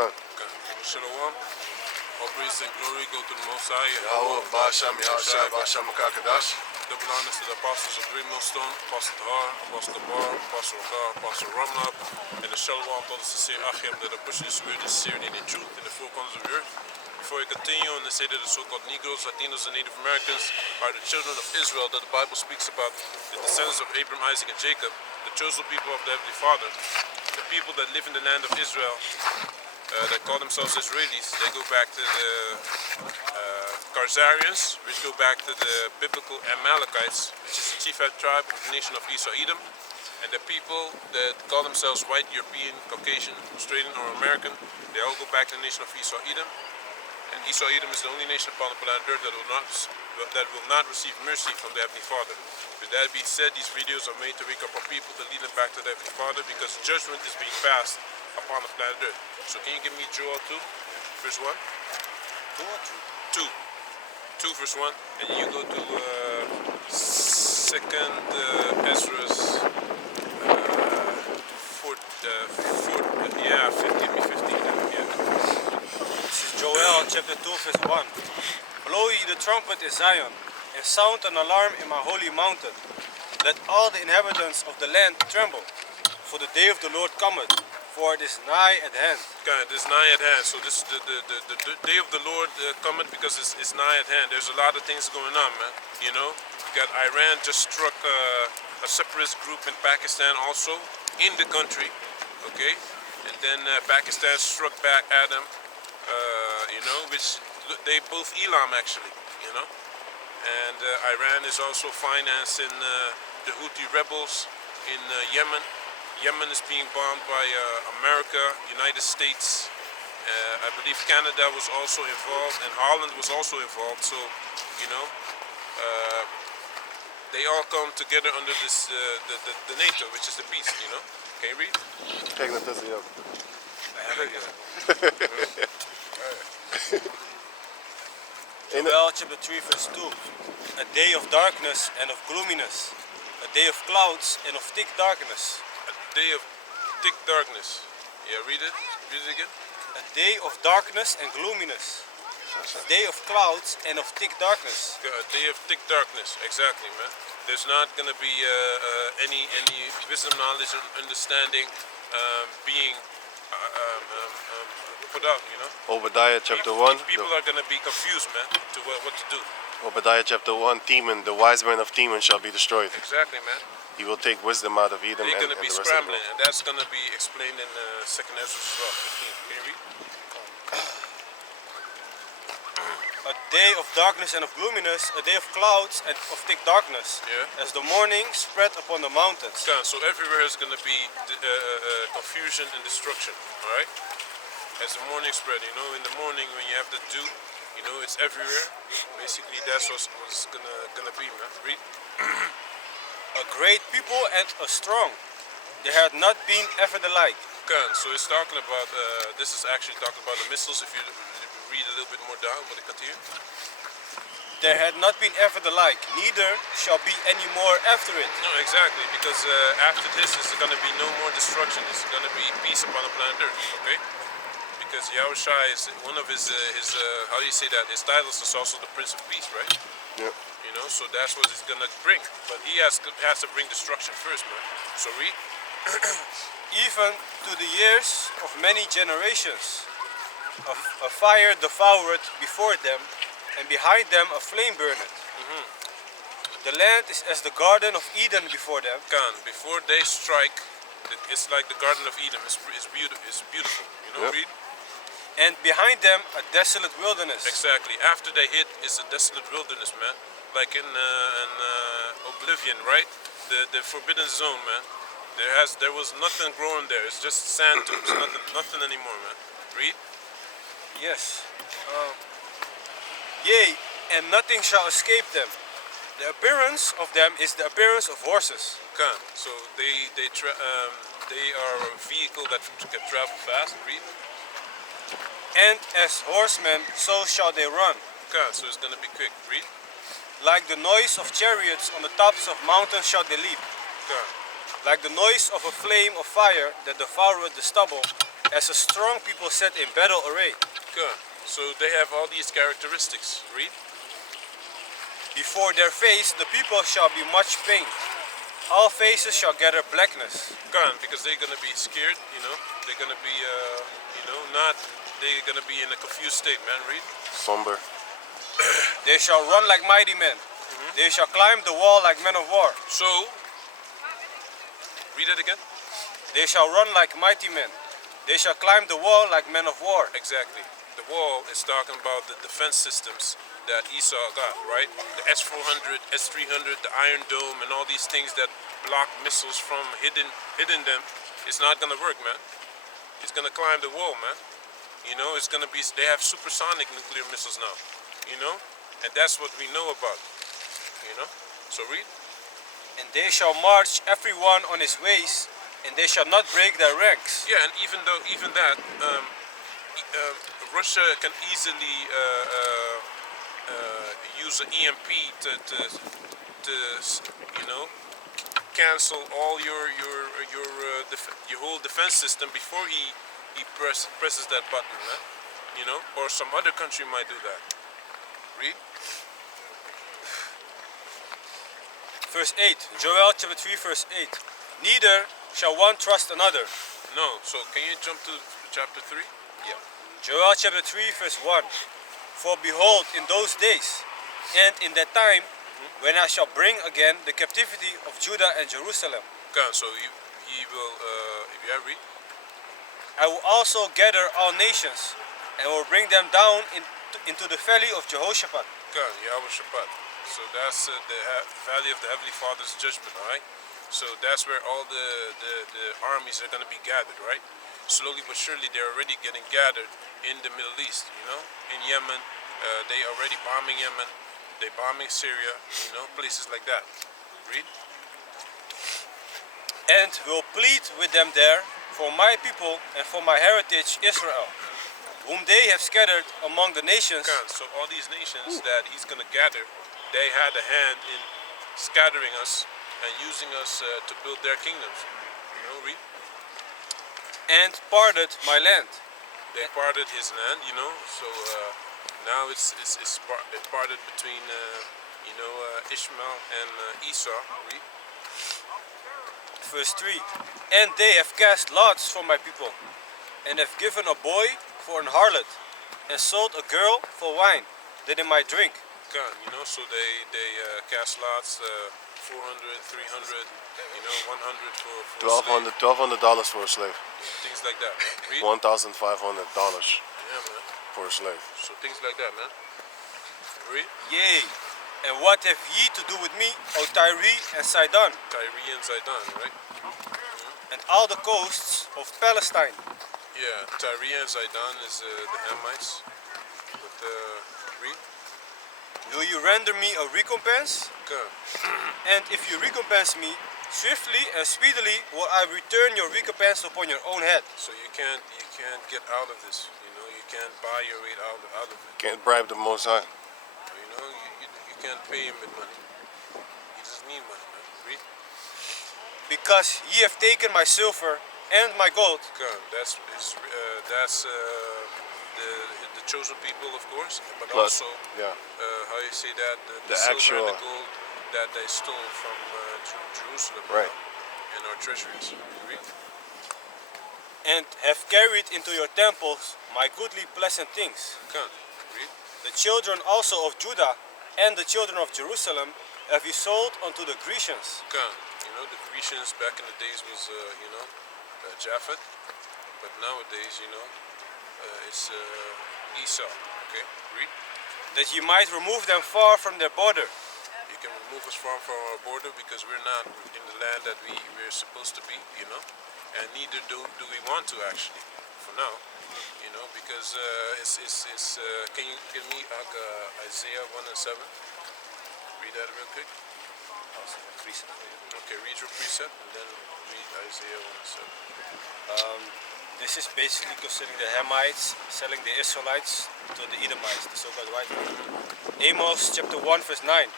Kan. Shalom. All praise and glory go to the Most High. Yahweh, Basham, Yahushai, Basham, Makakadash. Double honors to the apostles of Great Millstone, Apostle Tahar, Apostle Kabar, Apostle Rakar, Apostle Ramnab, and the Shalom to the sincere Achim that are pushing this word in sincerity and in truth in the four corners of the earth. Before I continue, and they say that the so-called Negroes, Latinos, and Native Americans are the children of Israel that the Bible speaks about, the descendants of Abraham, Isaac, and Jacob, the chosen people of the Heavenly Father, the people that live in the land of Israel, that call themselves Israelis. They go back to the Khazarians, which go back to the biblical Amalekites, which is the chief-head tribe of the nation of Esau Edom, and the people that call themselves white, European, Caucasian, Australian, or American, they all go back to the nation of Esau Edom. And Esau Edom is the only nation upon the planet Earth that will not receive mercy from the Heavenly Father. With that being said, these videos are made to wake up our people, to lead them back to the Heavenly Father, because judgment is being passed upon the planet Earth. So can you give me Joel 2, verse 1? 2. 2 verse 1, and you go to second Ezra's 15. This is Joel chapter 2 verse 1. Blow ye the trumpet in Zion, and sound an alarm in my holy mountain. Let all the inhabitants of the land tremble, for the day of the Lord cometh, for it is nigh at hand. Okay, it is nigh at hand. So this the day of the Lord cometh because it's nigh at hand. There's a lot of things going on, man. You know, you got Iran just struck a separatist group in Pakistan also in the country, okay, and then Pakistan struck back at them, you know, which they both Elam actually, you know, and Iran is also financing the Houthi rebels in Yemen. Yemen is being bombed by America, United States, I believe Canada was also involved, and Holland was also involved, so, you know, they all come together under this, the NATO, which is the peace, you know. Can you read? Kijk naar tussen jou. Joel chapter 3 verse 2. A day of darkness and of gloominess, a day of clouds and of thick darkness. Day of thick darkness. Yeah, read it. Read it again. A day of darkness and gloominess. A day of clouds and of thick darkness. A day of thick darkness. Exactly, man. There's not going to be any wisdom, knowledge, and understanding being put out, you know. Obadiah chapter 1. People are going to be confused, man, to what to do. Obadiah chapter 1. Teman, the wise men of Teman shall be destroyed. Exactly, man. He will take wisdom out of Edom They're and going to be the rest scrambling, of the and that's going to be explained in 2nd Ezra 15. Can you read? A day of darkness and of gloominess, a day of clouds and of thick darkness, Yeah. as the morning spread upon the mountains. Okay, so everywhere is going to be confusion and destruction, all right? As the morning spread, you know, in the morning when you have the dew, you know, it's everywhere. Basically, that's what's gonna be, man. Read. A great people and a strong. There had not been ever the like. Okay, so it's talking about, this is actually talking about the missiles. If you read a little bit more down, what it continue? There had not been ever the like, neither shall be any more after it. No, exactly, because after this, there's going to be no more destruction. It's going to be peace upon the planet Earth, okay? Because Yahushua is one of his how do you say that? His titles is also the Prince of Peace, right? Yeah. You know, so that's what he's gonna bring. But he has to bring destruction first, man. So read. Even to the years of many generations, a fire devoured before them, and behind them a flame burneth. The land is as the garden of Eden before them. Before they strike, it's like the Garden of Eden. It's beautiful. You know, Yep. read. And behind them a desolate wilderness. Exactly. After they hit is a desolate wilderness, man. Like in Oblivion, right? The forbidden zone, man. There was nothing growing there. It's just sand dunes. nothing anymore, man. Read. Yes. Yea, and nothing shall escape them. The appearance of them is the appearance of horses. Okay. So they are a vehicle that can travel fast. Read. And as horsemen, so shall they run. Okay, so it's gonna be quick. Read. Like the noise of chariots on the tops of mountains shall they leap. Okay. Like the noise of a flame of fire that devoureth the stubble, as a strong people set in battle array. Good. So they have all these characteristics. Read. Before their face the people shall be much pain. All faces shall gather blackness. Gone, because they're gonna be scared, you know. They're gonna be, not. They're gonna be in a confused state, man. Read. Somber. They shall run like mighty men. They shall climb the wall like men of war. So, read it again. They shall run like mighty men. They shall climb the wall like men of war. Exactly. The wall is talking about the defense systems that Esau got, right? The S-400, S-300, the Iron Dome, and all these things that block missiles from hitting them. It's not gonna work, man. It's gonna climb the wall, man. You know, it's gonna be. They have supersonic nuclear missiles now. You know, and that's what we know about. You know. So read. And they shall march every one on his ways, and they shall not break their ranks. Yeah, and even that, Russia can easily use an EMP to cancel all your whole defense system before he presses that button, man. You know, or some other country might do that. Read. Verse 8, Joel chapter 3 verse 8. Neither shall one trust another. No, so can you jump to chapter 3? Yeah. Joel chapter 3 verse 1. For behold, in those days, and in that time, when I shall bring again the captivity of Judah and Jerusalem, Okay, so he will, if you have read. I will also gather all nations, and will bring them down into the valley of Jehoshaphat. Okay, Yahweh Shabbat. So that's the valley of the Heavenly Father's judgment, all right? So that's where all the armies are going to be gathered, right? Slowly but surely, they're already getting gathered in the Middle East, you know? In Yemen, they already bombing Yemen. They bombing Syria, you know, places like that. Read. And will plead with them there for my people and for my heritage Israel, whom they have scattered among the nations. Okay, so all these nations that he's going to gather, they had a hand in scattering us and using us to build their kingdoms. You know, read. And parted my land. They parted his land, you know. So now it's parted between Ishmael and Esau. Read. Verse 3. And they have cast lots for my people, and have given a boy for an harlot, and sold a girl for wine, that they might drink. Okay, you know, so they cast lots, 400, 300, you know, 100 for $1,200 for a slave. things like that. Read. $1,500 Yeah, man. for a slave. So things like that, man. Read. Yea, and what have ye to do with me, O Tyre and Sidon, Tyre and Zidon, right? and all the coasts of Palestine? Yeah, Tyre and Zidon is the Hamites. But read. Will you render me a recompense? Okay. And if you recompense me, swiftly and speedily will I return your recompense upon your own head. So you can't get out of this. You know, you can't buy your way out of it. Can't bribe the Most High. You know, you can't pay him with money. He doesn't need money, man. Read. Because ye have taken my silver and my gold, Okay, that's the chosen people, of course, but Plus, also yeah. how you say that the The silver actual- and the gold that they stole from Jerusalem, Right. you know, and our treasuries. Read. and have carried into your temples my goodly pleasant things. Okay, read. The children also of Judah and the children of Jerusalem have ye sold unto the Grecians. Okay, you know, the Grecians back in the days was Japhet, but nowadays, you know, it's Esau. Okay, read. That ye might remove them far from their border. You can remove us from our border because we're not in the land that we're supposed to be, you know, and neither do we want to actually, for now, you know, because can you give me Isaiah 1 and 7? Read that real quick. Okay, read your precept and then read Isaiah 1 and 7. This is basically concerning the Hamites selling the Israelites to the Edomites, the so-called white men. Amos chapter 1 verse 9.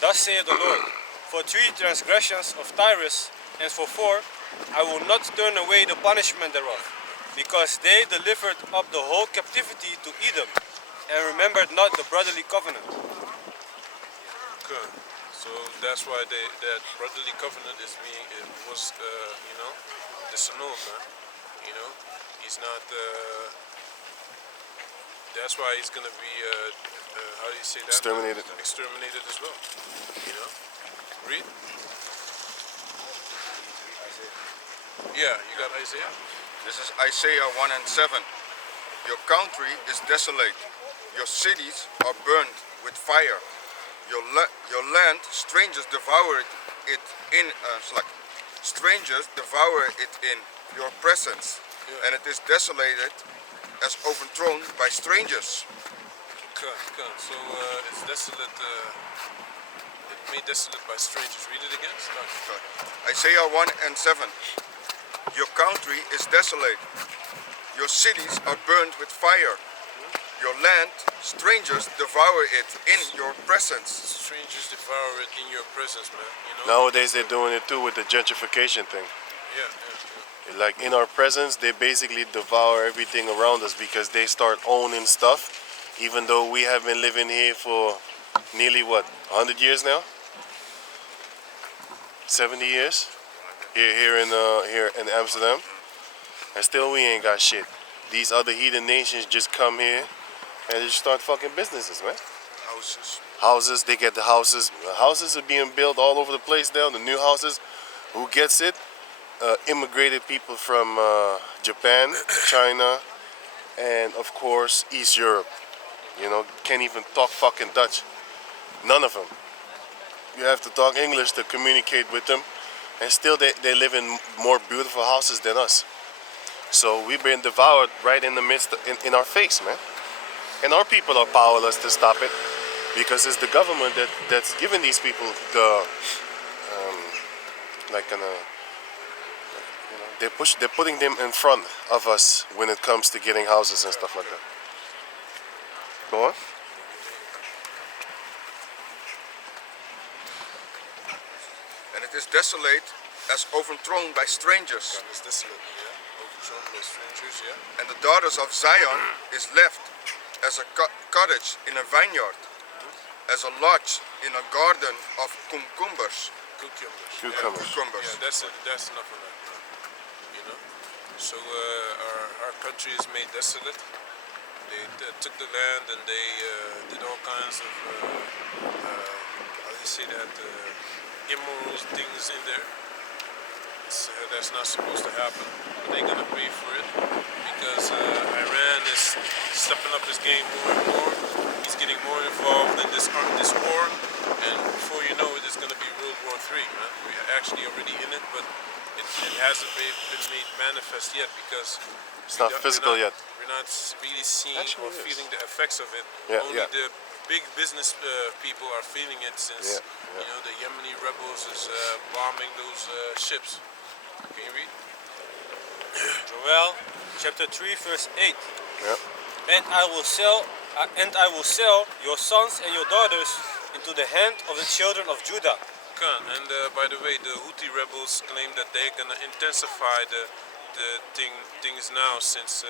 Thus saith the Lord, for 3 transgressions of Tyrus, and for 4, I will not turn away the punishment thereof. because they delivered up the whole captivity to Edom, and remembered not the brotherly covenant. Good. So that's why that brotherly covenant is being disannulled, man. You know, he's not. That's why he's gonna be how do you say that? Exterminated. Exterminated as well. You know. Read. Yeah, you got Isaiah. This is Isaiah 1 and 7. Your country is desolate. Your cities are burned with fire. Your land, strangers devour it in strangers devour it in your presence, and it is desolated as overthrown by strangers. Come. So it's desolate. It made desolate by strangers. Read it again. Start. Isaiah 1 and 7. Your country is desolate. Your cities are burned with fire. Your land, strangers devour it in your presence. Strangers devour it in your presence, man. You know. Nowadays they're doing it too with the gentrification thing. Yeah. Like in our presence, they basically devour everything around us because they start owning stuff, even though we have been living here for nearly 100 years now, 70 years here in Amsterdam, and still we ain't got shit. These other heathen nations just come here and just start fucking businesses, man. Houses, they get the houses. Houses are being built all over the place now. The new houses, who gets it? Immigrated people from Japan, China, and of course East Europe. You know, can't even talk fucking Dutch. None of them. You have to talk English to communicate with them, and still they live in more beautiful houses than us. So we've been devoured right in the midst, in our face, man. And our people are powerless to stop it because it's the government that's giving these people the they're putting them in front of us when it comes to getting houses and stuff like that. Go on. And it is desolate as overthrown by strangers. It's desolate, yeah. Overthrown by strangers, yeah. And the daughters of Zion is left as a cottage in a vineyard, as a lodge in a garden of cucumbers. Cucumbers. Yeah, that's it. That's enough of that. You know. So our country is made desolate. They took the land and they did all kinds of how do you say that, immoral things in there. That's not supposed to happen, but they're gonna pay for it because Iran is stepping up his game more and more. He's getting more involved in this war, and before you know it, it's gonna be World War III, man. We're actually already in it, but it hasn't been made manifest yet because it's not physical yet. We're not really seeing or feeling the effects of it. Only the big business people are feeling it since you know the Yemeni rebels is bombing those ships. Can you read? Joel chapter 3 verse 8. Yeah. And I will sell your sons and your daughters into the hand of the children of Judah. And by the way, the Houthi rebels claim that they're gonna intensify the things now since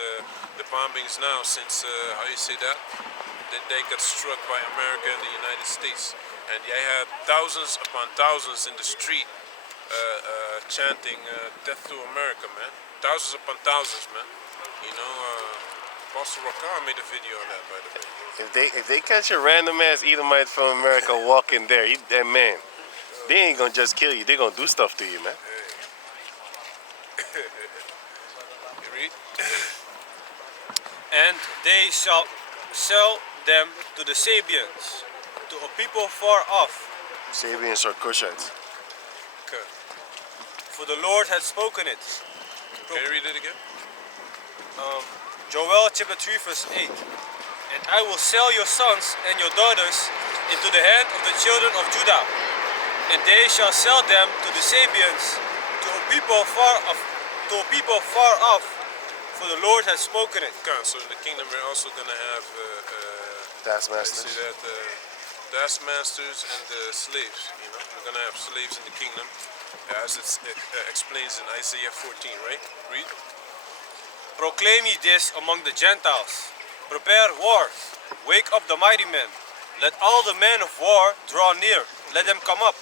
the bombings now since how you say that they got struck by America and the United States, and they had thousands upon thousands in the street chanting "Death to America," man. Thousands upon thousands, man. You know, Pastor Rakar made a video on that, by the way. If they catch a random ass Edomite from America walking there, that man, they ain't gonna just kill you. They gonna do stuff to you, man. You read? And they shall sell them to the Sabians, to a people far off. Sabians are Cushites. Okay. For the Lord has spoken it. Can you read it again? Joel chapter 3 verse 8. And I will sell your sons and your daughters into the hand of the children of Judah, and they shall sell them to the Sabians, to a people far off, for the Lord has spoken it. Okay, so in the kingdom we're also gonna have Taskmasters. taskmasters and slaves. You know, we're gonna have slaves in the kingdom, as it explains in Isaiah 14, right? Read. Proclaim ye this among the Gentiles. Prepare war. Wake up the mighty men. Let all the men of war draw near. Let them come up.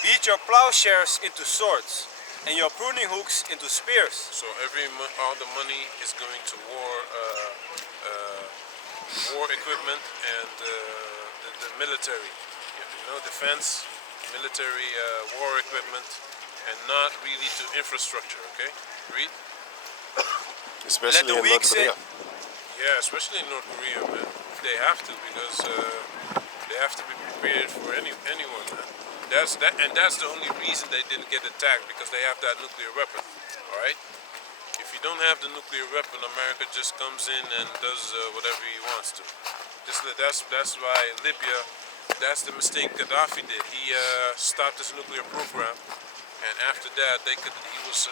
Beat your plowshares into swords, and your pruning hooks into spears. So all the money is going to war equipment and the military. Defense, military, war equipment, and not really to infrastructure. Okay, read. Especially Let the in weak North say- Korea. Yeah, especially in North Korea, man. They have to because they have to be prepared for anyone, man. That's the only reason they didn't get attacked, because they have that nuclear weapon. All right. If you don't have the nuclear weapon, America just comes in and does whatever he wants to. That's why Libya. That's the mistake Gaddafi did. He stopped his nuclear program, and after that, he was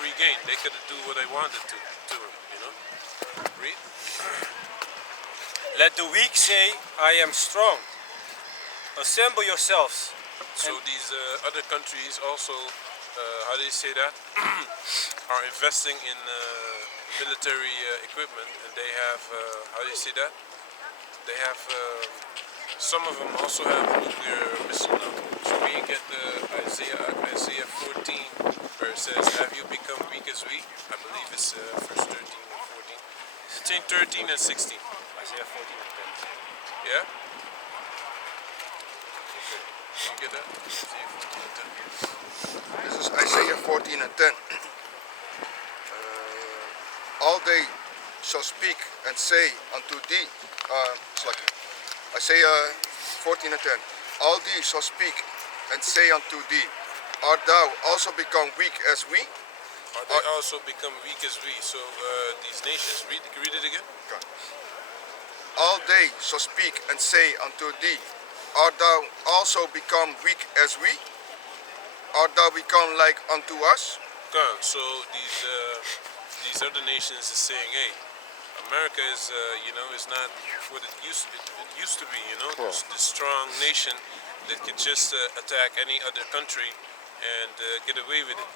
free game. They could do what they wanted to him. Read. Let the weak say, I am strong. Assemble yourselves. So these other countries also, how do you say that, are investing in military equipment, and they have, how do you say that? They have, some of them also have a nuclear missile now. So we get Isaiah 14, where it says, have you become weak as we? I believe it's verse 13 or 14. Between 13 and 16. Isaiah 14 and 10. Yeah? You get that? Isaiah 14 and 10. This is Isaiah 14 and 10. All they shall speak and say unto thee, Isaiah 14 and 10. All these shall speak and say unto thee, art thou also become weak as we? Are they also become weak as we? So these nations, read it again. Okay. All they shall speak and say unto thee, art thou also become weak as we? Art thou become like unto us? Come. So these other nations is saying, hey, America is is not what it used to be. The strong nation that could just attack any other country and get away with it.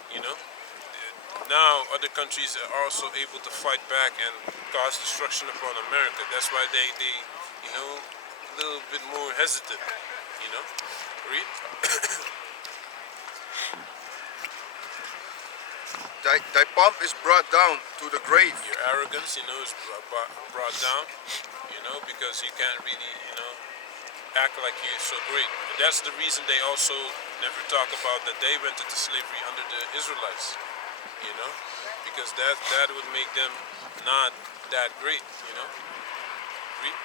Now other countries are also able to fight back and cause destruction upon America. That's why they a little bit more hesitant. Read. Thy pomp is brought down to the grave. Your arrogance, is brought down. Because you can't really, act like you're so great. And that's the reason they also never talk about that they went into slavery under the Israelites. Because that would make them not that great. Read.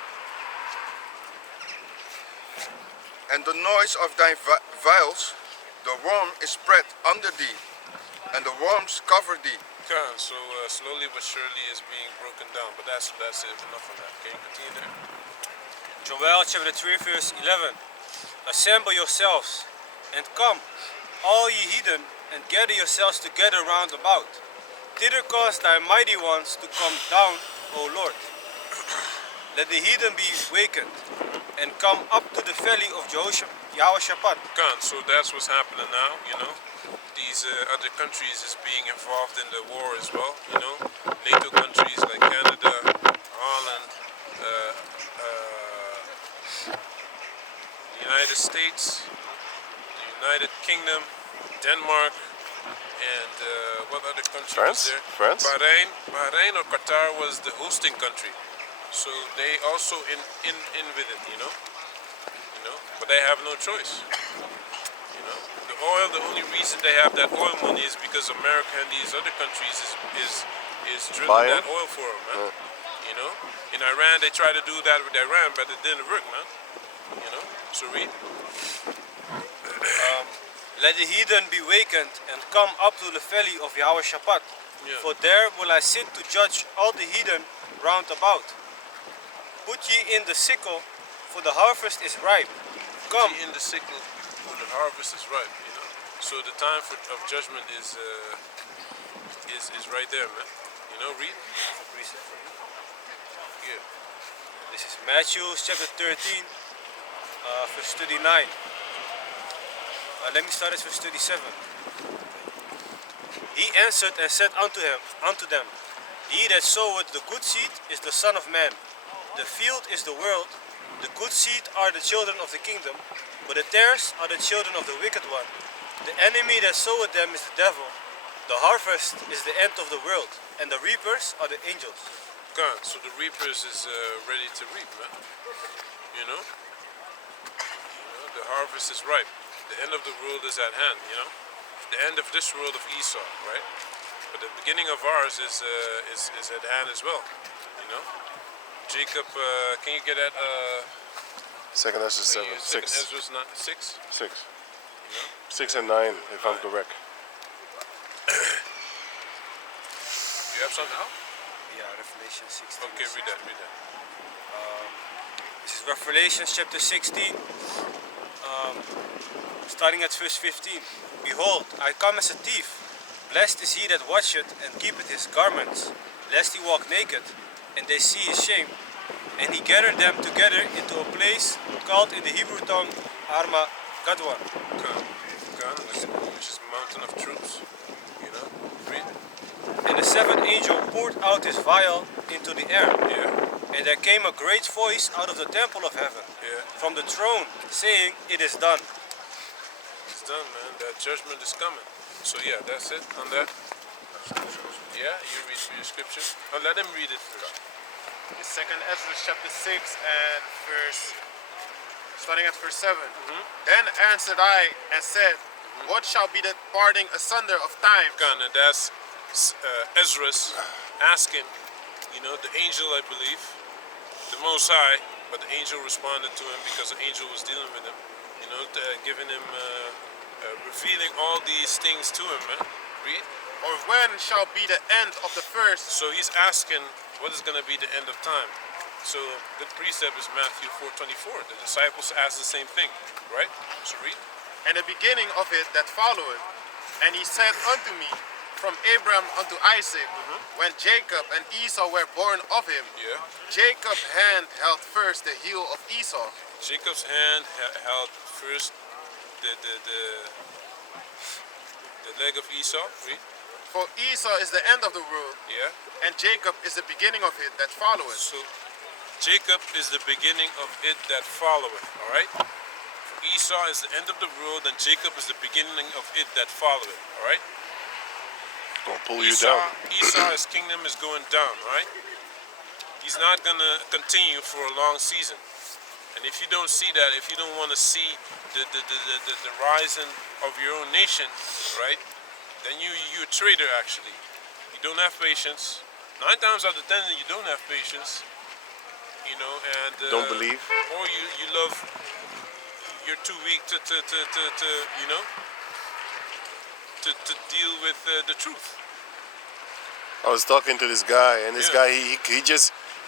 And the noise of thy vials, the worm is spread under thee, and the worms cover thee. Okay, so slowly but surely is being broken down. But that's it. Enough of that. Can you continue there? Joel chapter 3 verse 11. Assemble yourselves and come, all ye heathen, and gather yourselves together round about. Thither cause thy mighty ones to come down, O Lord. Let the heathen be wakened, and come up to the valley of Jehoshaphat. Okay, so that's what's happening now. These other countries is being involved in the war as well. NATO countries like Canada, Holland, the United States, the United Kingdom, Denmark, and what other country France? was there? France? Bahrain or Qatar was the hosting country, so they also in with it. But they have no choice. The oil, the only reason they have that oil money is because America and these other countries is drilling Buying? that oil for them, man. In Iran they tried to do that with Iran, but it didn't work, man. So read. Let the heathen be wakened, and come up to the valley of Jehoshaphat. Yeah. For there will I sit to judge all the heathen round about. Put ye in the sickle, for the harvest is ripe. Come. Put ye in the sickle, for the harvest is ripe. So the time of judgment is right there, man. Read. Yeah. This is Matthew chapter 13, verse 39. Let me start at verse 37. He answered and said unto them, He that soweth the good seed is the Son of Man. The field is the world. The good seed are the children of the kingdom, but the tares are the children of the wicked one. The enemy that soweth them is the devil. The harvest is the end of the world, and the reapers are the angels. God, so the reapers is ready to reap, man. You know? The harvest is ripe. The end of the world is at hand, you know? The end of this world of Esau, right? But the beginning of ours is at hand as well, you know? Jacob, can you get at Second Ezra 7, Second 6. Ezra's not 6? 6. You know? 6 and 9, if I'm correct. You have something else? Yeah, Revelation 16. Okay, read that, read that. This is Revelation chapter 16, starting at verse 15. Behold, I come as a thief. Blessed is he that watcheth and keepeth his garments, lest he walk naked, and they see his shame. And he gathered them together into a place called in the Hebrew tongue Armageddon. Which is mountain of troops, you know? Read. And the seventh angel poured out his vial into the air. Yeah, And there came a great voice out of the temple of heaven, yeah. from the throne, saying, It is done. It's done, man. That judgment is coming. So yeah, that's it on that. Yeah, you read your scripture. Oh, let him read it first. It's Second Ezra chapter 6 and starting at verse 7. Then answered I and said, What shall be the parting asunder of time? And that's Ezra's asking, you know, the angel, I believe, the Most High, but the angel responded to him because the angel was dealing with him, you know, giving him, revealing all these things to him, man. Read. Or when shall be the end of the first? So he's asking, what is going to be the end of time? So the precept is Matthew 4:24. The disciples asked the same thing, right? So read. And the beginning of it that followeth. And he said unto me, From Abraham unto Isaac, when Jacob and Esau were born of him, Yeah. Jacob's hand held first the heel of Esau, Jacob's hand held first the leg of Esau. Read. for Esau is the end of the world, Yeah. and Jacob is the beginning of it that followeth. So Jacob is the beginning of it that followeth. All right. Esau is the end of the world, and Jacob is the beginning of it that followeth. All right. Gonna pull you down. Esau's kingdom is going down. All right. He's not gonna continue for a long season. And if you don't see that, if you don't want to see the rising of your own nation, right, then you're a traitor actually. You don't have patience. 9 times out of 10 you don't have patience, you know, and Don't believe. or you love, you're too weak to you know, to deal with the truth. I was talking to this guy, and this Yeah. guy,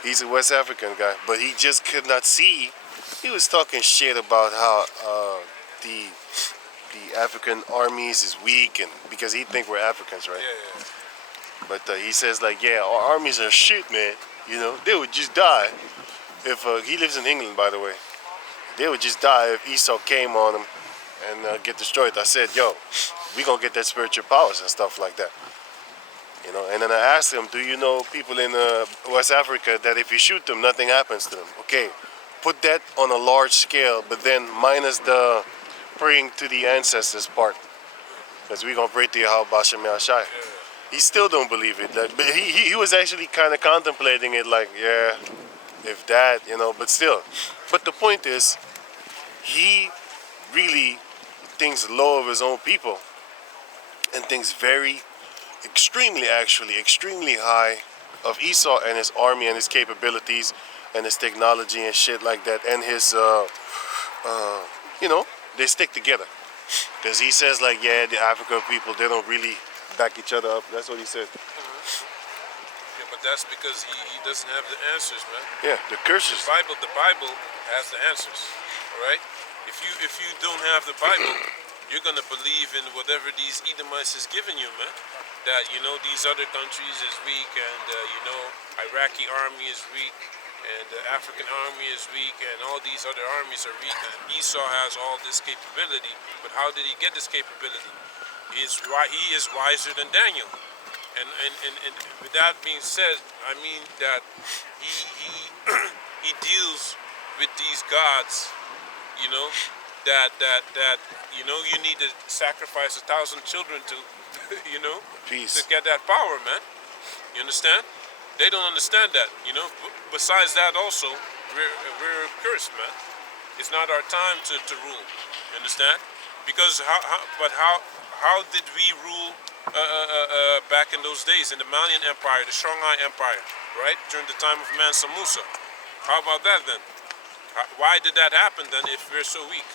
he's a West African guy, but he just could not see. He was talking shit about how the African armies is weak, and because he think we're Africans, right? Yeah. But he says like, yeah, our armies are shit, man. You know, they would just die if he lives in England, by the way. They would just die if Esau came on them and get destroyed. I said, yo, we gonna get that spiritual powers and stuff like that. You know, and then I asked him, do you know people in West Africa that if you shoot them, nothing happens to them? Okay, put that on a large scale, but then minus the praying to the ancestors part. Because we're going to pray to Yahweh Bashem Yahshai. He still don't believe it. But he was actually kind of contemplating it like, yeah, if that, you know, but still. But the point is, he really thinks low of his own people and thinks extremely high of Esau and his army and his capabilities and his technology and shit like that, and his you know, they stick together because he says like, yeah, the African people, they don't really back each other up. That's what he said. Yeah, but that's because he doesn't have the answers, man. Yeah, the curses. The Bible has the answers. All right. If you don't have the Bible, you're gonna believe in whatever these Edomites is giving you, man. That, you know, these other countries is weak, and you know, Iraqi army is weak, and the African army is weak, and all these other armies are weak. And Esau has all this capability, but how did he get this capability? He is wiser than Daniel. And with that being said, I mean that he he deals with these gods, you know, that you know you need to sacrifice 1,000 children to, you know, Peace. to get that power, man. You understand? They don't understand that, you know. Besides that, also we're cursed, man. It's not our time to rule. You understand? Because how did we rule back in those days in the Malian Empire, the Songhai Empire, right? During the time of Mansa Musa. How about that then? Why did that happen then if we're so weak?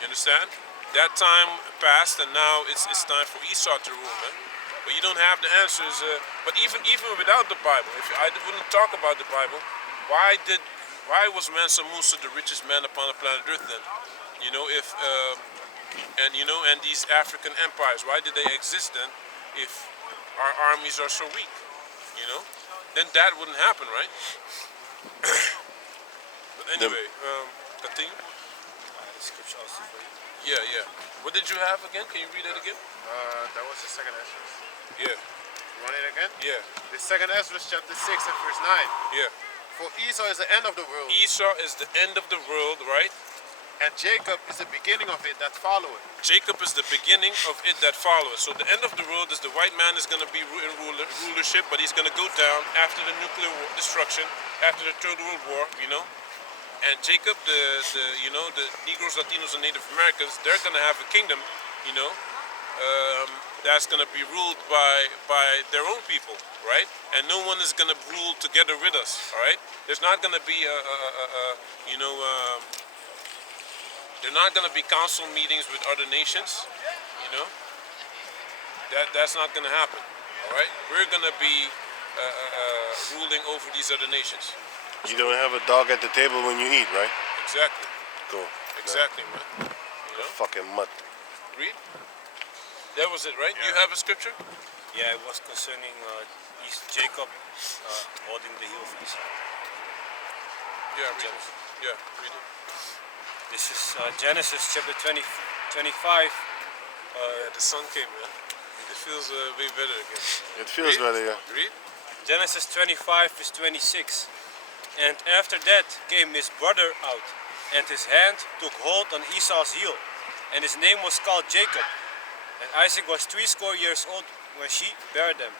You understand? That time passed and now it's time for Esau to rule, man. But you don't have the answers. But even without the Bible, if I wouldn't talk about the Bible, why was Mansa Musa the richest man upon the planet Earth then? You know, if and these African empires, why did they exist then if our armies are so weak? You know, then that wouldn't happen, right? But anyway, continue. The scripture also for you. Yeah. What did you have again? Can you read it again? That was the second Ezra. Yeah. You want it again? Yeah. The second Ezra, chapter 6 and verse 9. Yeah. For Esau is the end of the world, Esau is the end of the world, right? and Jacob is the beginning of it that followeth. Jacob is the beginning of it that follows. So the end of the world is the white man is going to be in rulership, but he's going to go down after the nuclear destruction, after the Third World War, you know. And Jacob, the Negroes, Latinos, and Native Americans, they're going to have a kingdom, you know, that's going to be ruled by their own people, right? And no one is going to rule together with us, all right? There's not going to be they're not going to be council meetings with other nations, you know. That's not going to happen, all right? We're going to be ruling over these other nations. You don't have a dog at the table when you eat, right? Exactly. Cool. Exactly, man. You know? Fucking mutt. Read. That was it, right? Yeah. You have a scripture? Yeah, it was concerning Jacob holding the heel of Esau. Yeah, read it. Yeah, read it. This is Genesis chapter 25. Yeah, the sun came, man. It feels way better again. It feels Read. better, yeah. Read. Genesis 25 verse 26. And after that came his brother out, and his hand took hold on Esau's heel, and his name was called Jacob. And Isaac was 70 years old when she bare them.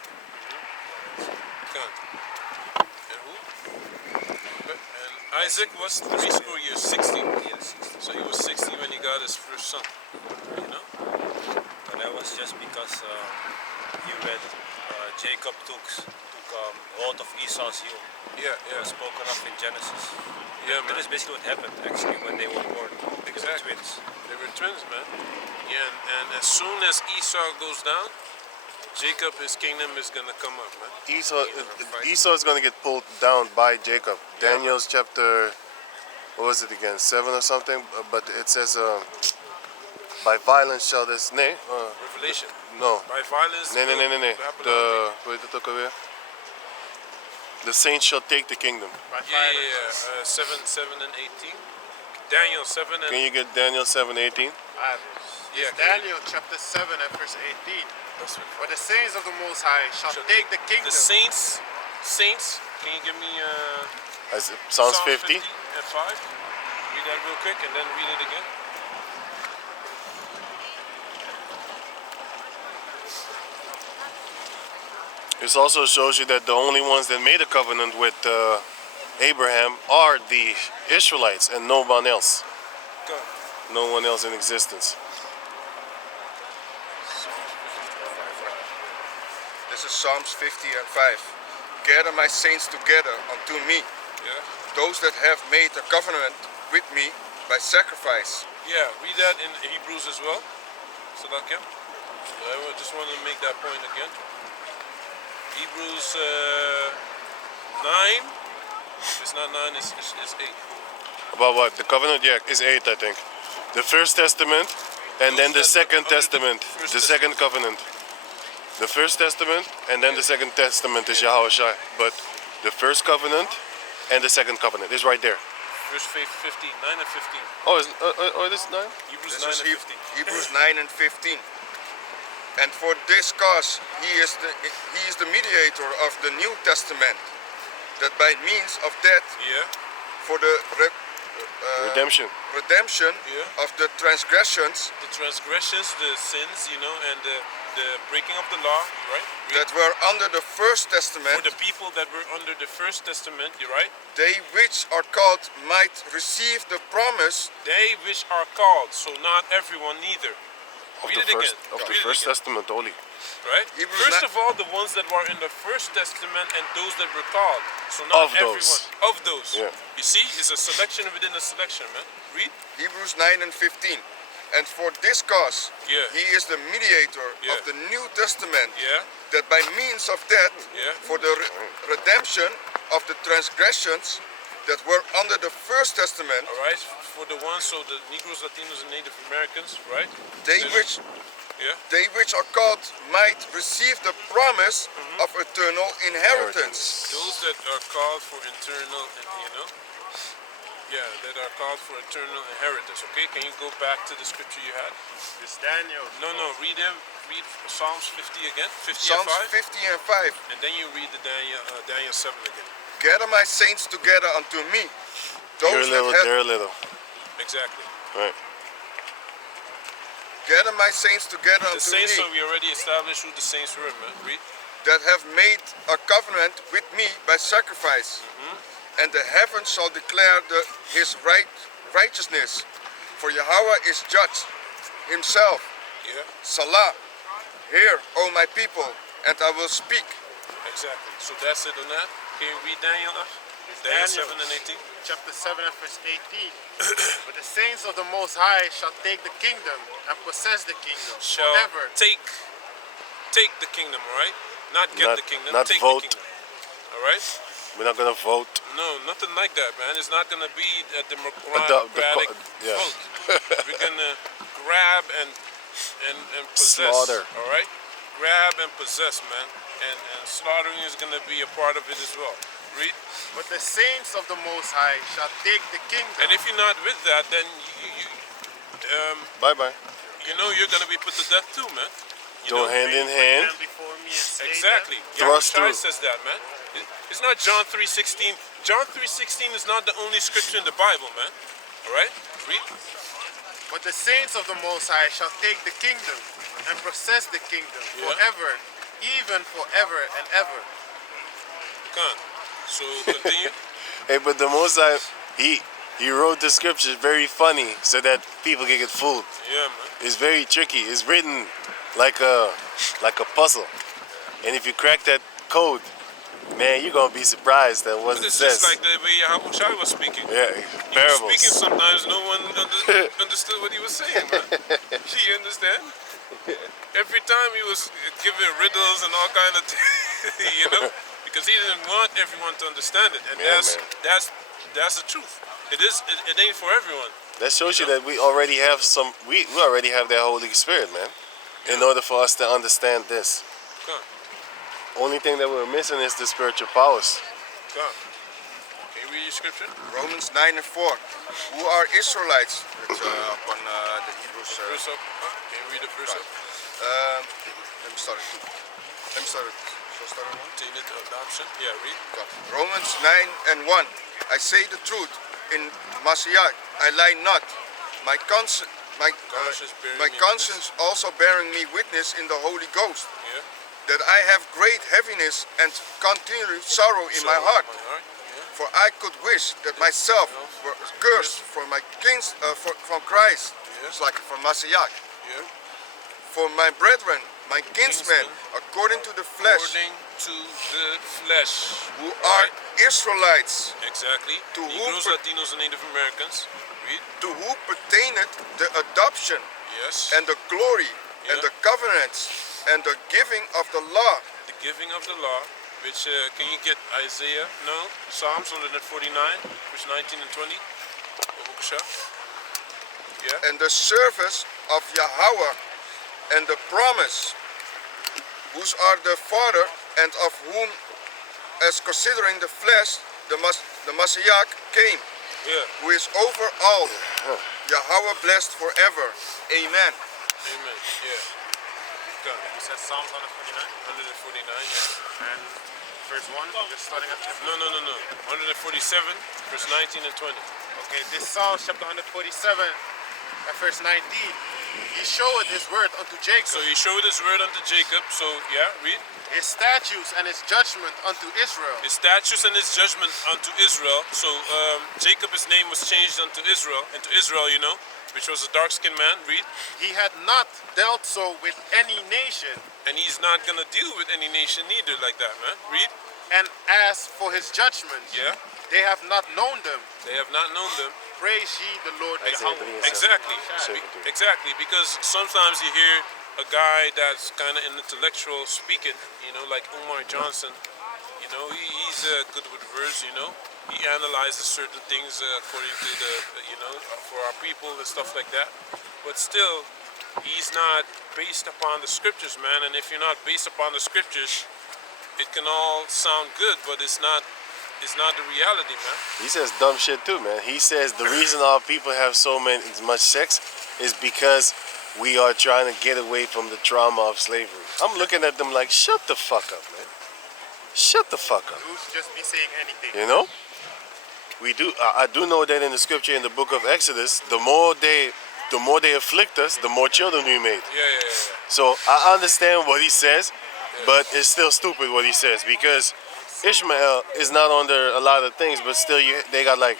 Come. And who? And Isaac was 60 years, 60. Yeah, 60. So he was 60 when he got his first son. You know? And that was just because you read Jacob took hold of Esau's heel. Yeah, It was spoken of in Genesis. Yeah, That man. is basically what happened actually when they were born. They were Exactly. twins. They were twins, man. Yeah, and as soon as Esau goes down, Jacob's kingdom is gonna come up, man. Esau is going to get pulled down by Jacob. Daniel's chapter, what was it again, 7 or something? But it says, by violence shall this, Revelation. no. By violence. Nee. Babylon Hoe heet het ook alweer? The saints shall take the kingdom. By Yeah. violence. 7 and 18. Daniel 7 and Can you get Daniel 7:18? yeah. Daniel chapter 7 and verse 18. That's what- But the saints of the Most High shall take the kingdom. The saints. Can you give me Psalms 50? and 5? Read that real quick and then read it again. This also shows you that the only ones that made a covenant with Abraham are the Israelites and no one else. Go. No one else in existence. This is Psalms 50 and 5. Gather my saints together unto me, Yeah. those that have made a covenant with me by sacrifice. Yeah, read that in Hebrews as well. So that can. I just want to make that point again. Hebrews 9. If it's not 9, it's 8. About what? The covenant? Yeah, is 8, I think. The first testament and then the second testament. The second covenant. The first testament and then the second testament is Yahweh Shai. But the first covenant and the second covenant is right there. Verse 15, 9 and 15. Oh, this is 9? Hebrews This 9 is and 15. Hebrews 9 and 15. And for this cause he is the mediator of the New Testament, that by means of that Yeah. for the Redemption. redemption Yeah. of the transgressions The transgressions, the sins, you know, and the breaking of the law, right? Read. that were under the first For testament, the people that were under the first testament, you're right? they which are called might receive the promise They which are called, so not everyone neither. Of Read the it first, again. of the Read it first again. testament only. Right? Hebrews First ni- of all, the ones that were in the first testament and those that were called. So not Of those. everyone. Of those. Yeah. You see, it's a selection within a selection, man. Read. Hebrews 9 and 15. And for this cause Yeah. he is the mediator Yeah. of the New Testament, Yeah. that by means of that Yeah. for the redemption of the transgressions that were under the first testament, All right. For the ones, so the Negroes, Latinos, and Native Americans, right? they There's- which Yeah. they which are called might receive the promise of eternal inheritance. Those that are called for eternal, you know. Yeah, that are called for eternal inheritance. Okay. Can you go back to the scripture you had? This Daniel. No. Read him. Read Psalms 50 again. 50 Psalms and 5. 50 and 5. And then you read the Daniel 7 again. Gather my saints together unto me, You're those a little, that have, they're a little. Exactly. Right. gather my saints together The unto saints, me, so we already established who the saints were, man. Read. that have made a covenant with me by sacrifice, and the heavens shall declare his righteousness. For Yahweh is judge himself. Yeah, Salah, hear, O my people, and I will speak. exactly. So that's it on that. Can you read Daniel now? Daniel 7 and 18. Chapter 7 and verse 18. But the saints of the Most High shall take the kingdom and possess the kingdom Shall forever. take the kingdom, all right? Not get Not- the kingdom, not take vote. the kingdom. All right? We're not gonna vote. No, nothing like that, man. It's not gonna be a The democratic yeah. vote. We're gonna grab and possess. Slaughter. All right? Grab and possess, man. And slaughtering is gonna be a part of it as well. Read. But the saints of the Most High shall take the kingdom. And if you're not with that, then Bye bye. you know you're gonna be put to death too, man. You Go know? hand in hand. Stand before me and slay Exactly. them. Thrust Yahweh through. says that, man. It's not John 3:16. John 3:16 is not the only scripture in the Bible, man. All right? Read. But the saints of the Most High shall take the kingdom and possess the kingdom Yeah. forever, even forever and ever. Come on. So continue. Hey, but the Most High, he wrote the scriptures very funny so that people can get fooled. Yeah, man. It's very tricky. It's written like a puzzle, and if you crack that code, man, you're gonna be surprised at what But it it's says. just like the way Yahweh was speaking. Yeah, He was parables. speaking sometimes no one understood what he was saying, man. You understand? Every time he was giving riddles and all kind of you know, because he didn't want everyone to understand it, and Yeah, that's the truth. It ain't for everyone. That shows you that we already have we already have that Holy Spirit, man. In order for us to understand this, Come on, only thing that we're missing is the spiritual powers. come on. Can you read your scripture? Romans 9 and 4. Who are Israelites? It's upon the Hebrews. Verse up. Huh? Can you read the verse up? Let me start it too. Let me start it. So start it now? Obtain it adoption. Yeah, read. Romans 9 and 1. I say the truth. In Mashiach, I lie not. My conscience, Conscience bearing my me conscience also bearing me witness in the Holy Ghost, Yeah. that I have great heaviness and continual sorrow in my heart. Yeah. For I could wish that myself were cursed for my from Christ. Yeah. It's like from Mashiach. Yeah. For my brethren, my kinsmen, according to the flesh, According to the flesh. who are Israelites, Exactly. To whom Negroes, per- Latinos, and Native Americans. Read. to who pertaineth the adoption Yes. and the glory and Yeah. the covenants and the giving of the law, The giving of the law, which can you get Isaiah? No. Psalms 149, verse 19 and 20. Babukasha. Yeah. and the service of Yahweh and the promise, whose are the Father, and of whom, as considering the flesh, the Mashiach came, Yeah. who is over all. Yahweh blessed forever. Amen. Amen. Yeah. Go. You said Psalms 149 149, yeah. and verse 1, just starting at chapter. No. 147, verse 19 and 20. Okay, this Psalm chapter 147 and verse 19. He showed his word unto Jacob, So he showed his word unto Jacob. So yeah, read. his statutes and his judgment unto Israel. His statutes and his judgment unto Israel. So Jacob, his name was changed unto Israel, you know, which was a dark-skinned man. Read. He had not dealt so with any nation. And he's not gonna deal with any nation neither like that, man. Read. And as for his judgments, Yeah. they have not known them. They have not known them. Praise ye the Lord Yahweh. Exactly. Exactly. Because sometimes you hear a guy that's kind of an intellectual speaking, you know, like Umar Johnson. You know, he's good with words. You know, he analyzes certain things according to the, you know, for our people and stuff like that. But still, he's not based upon the scriptures, man. And if you're not based upon the scriptures, it can all sound good, but it's not. It's not the reality, man. He says dumb shit too, man. He says the reason our people have much sex is because we are trying to get away from the trauma of slavery. I'm looking at them like, shut the fuck up, man. Shut the fuck up. Who's just be saying anything? You know? I do know that in the scripture in the book of Exodus, the more they afflict us, the more children we made. Yeah. So I understand what he says, but it's still stupid what he says because Ishmael is not under a lot of things, but still they got like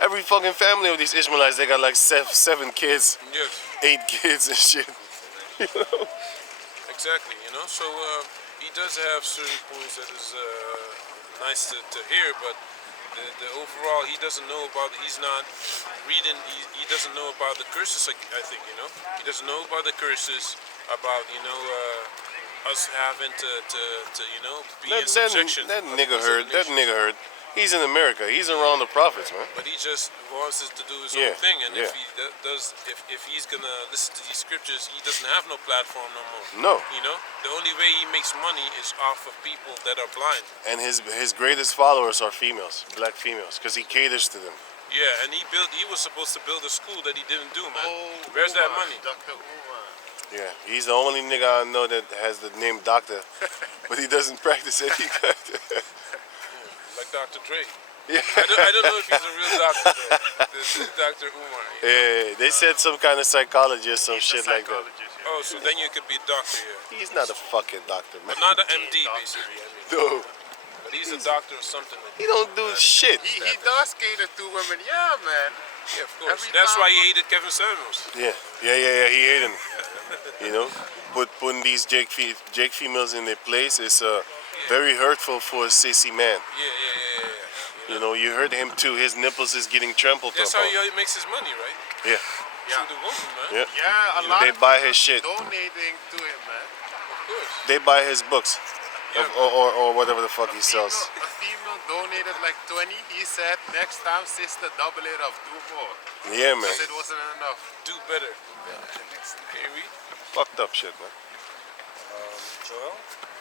every fucking family of these Ishmaelites, they got like seven kids, Yes. 8 kids and shit. You know? Exactly, you know. So he does have certain points that is nice to hear, but the overall he doesn't know about. He's not reading. He doesn't know about the curses. I think, you know. He doesn't know about the curses, about, you know, us having to you know, be in subjection. That of nigga these heard. other That nations. nigga heard. He's in America. He's around the prophets, man. But he just wants us to do his Yeah, own thing, and if yeah. he does, if he's gonna listen to these scriptures, he doesn't have no platform no more. No. You know, the only way he makes money is off of people that are blind. And his greatest followers are females, black females, because he caters to them. Yeah, and he was supposed to build a school that he didn't do, man. Oh, Where's that Umar, money? Dr. Umar. Yeah, he's the only nigga I know that has the name doctor, but he doesn't practice any kind. Like Dr. Dre. Yeah. I don't know if he's a real doctor, though. This is Dr. Umar. Yeah, they said some kind of psychologist, some shit like that. Psychologist, yeah. Oh, so then you could be a doctor here. He's not a fucking doctor, man. Not an MD, basically. I mean. No, But he's a doctor or something. he don't do shit. He does cater to women, yeah, man. Yeah, of course. Every That's time- why he hated Kevin Samuels. Yeah. He hated him. You know, putting these Jake females in their place is very hurtful for a sissy man. Yeah. You know, you heard him too. His nipples is getting trampled That's up how on. he makes his money, right? Yeah, Through the woman, man. yeah. Yeah, a lot They of buy people his shit. donating to him, man. Of course. They buy his books, Yeah. or whatever the fuck he sells. A female donated like 20. He said, next time, sister, double it up, do more. Yeah, man. Because it wasn't enough. Do better. Can you read? Fucked up shit, man. Joel?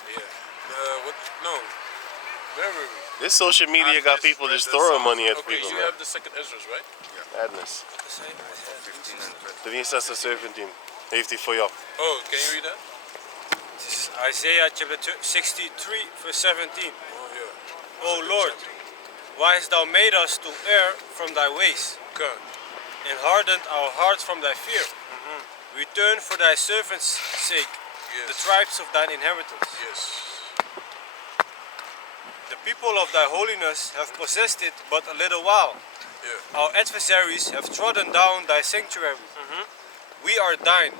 Yeah. What? No. Where were we? This social media got people just throwing money at Okay, people, you man. have the second Ezra's, right? Madness. 15 and 20. 17 heeft hij voor jou. Oh, can you read that? This is Isaiah chapter 63, verse 17. Oh, yeah. O Lord, why hast thou made us to err from thy ways, Come. and hardened our hearts from thy fear? Return for thy servants' sake the Yes. tribes of thine inheritance. Yes. The people of thy holiness have possessed it but a little while. Yeah. Our adversaries have trodden down thy sanctuary. We are thine.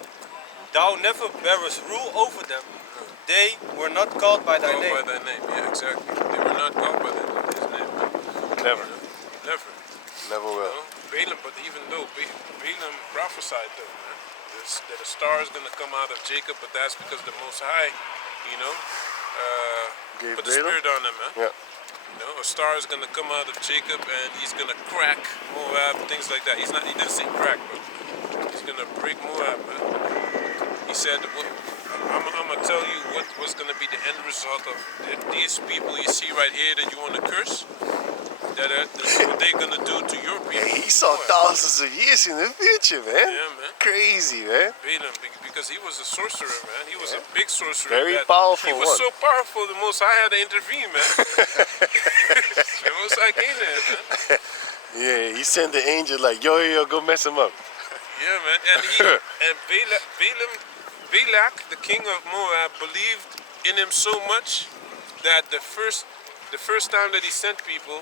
Thou never bearest rule over them. They were not called by thy Called name. by thy name. Yeah, exactly. They were not called by his name. Never. Never. Never You will. know? Balaam, but even though Balaam prophesied though, man, that a star is gonna come out of Jacob, but that's because the Most High, you know, Gave put the Balaam? spirit on him, man. Yeah. You know, a star is gonna come out of Jacob and he's gonna crack Moab, things like that. He didn't say crack, but he's gonna break Moab, man. He said, I'm gonna tell you what's gonna be the end result of these people you see right here that you want to curse. what they're gonna do to your people. He saw Boy. thousands of years in the future, man. Yeah, man. Crazy, man. Balaam, because he was a sorcerer, man. He was a big sorcerer. Very that powerful He was one. so powerful, the Most High had to intervene, man. The Most High came there, man. Yeah, he sent the angel like, yo, go mess him up. Yeah, man. And Balak, the king of Moab, believed in him so much that the first time that he sent people,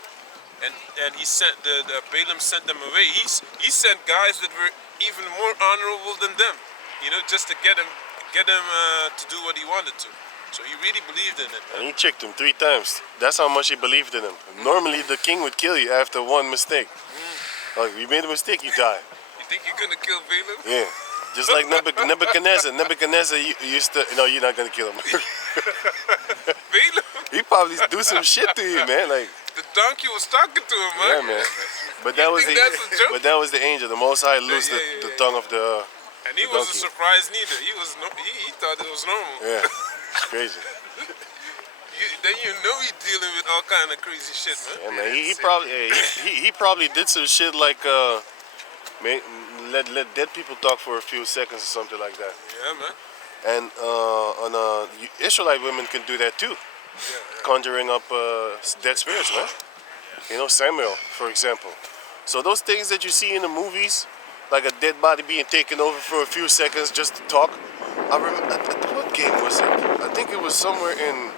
and he sent the Balaam sent them away. He sent guys that were even more honorable than them, you know, just to get him to do what he wanted to. So he really believed in it, And man. he tricked him 3 times. That's how much he believed in him. Normally, the king would kill you after one mistake. Like, you made a mistake, you die. You think you're gonna kill Balaam? Yeah. Just like Nebuchadnezzar. Nebuchadnezzar used to, no, you're not gonna kill him. Balaam, He probably do some shit to you, man. Like, the donkey was talking to him, man. yeah, man. But that was think that's a joke? but that was the angel. The Most High loosed yeah, the yeah. tongue of the. And he The wasn't donkey. surprised neither. He thought it was normal. Yeah, it's crazy. Then you know he's dealing with all kind of crazy shit, man. Yeah, man. He probably did some shit like let dead people talk for a few seconds or something like that. Yeah, man. And Israelite women can do that too, conjuring up dead spirits, man. You know, Samuel, for example. So those things that you see in the movies, like a dead body being taken over for a few seconds just to talk. I remember, what game was it? I think it was somewhere in,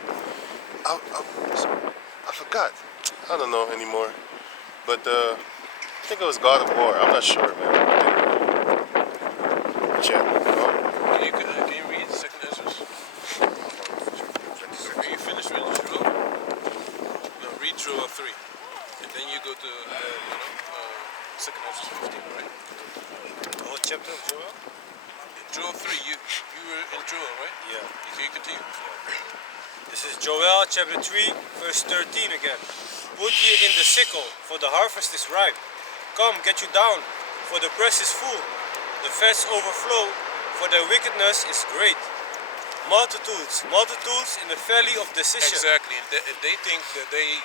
I forgot. I don't know anymore. But I think it was God of War. I'm not sure, man. Check. Oh. Can you read Second Ezra? Are you finished reading Joel? No, read Joel 3. And then you go to, Second Ezra 15, right? What chapter of Joel? Joel 3, you were in Joel, right? Yeah. Can you continue? This is Joel chapter 3, verse 13 again. Put ye in the sickle, for the harvest is ripe. Come, get you down, for the press is full. The vats overflow, for their wickedness is great. Multitudes in the valley of decision. Exactly. And they think that they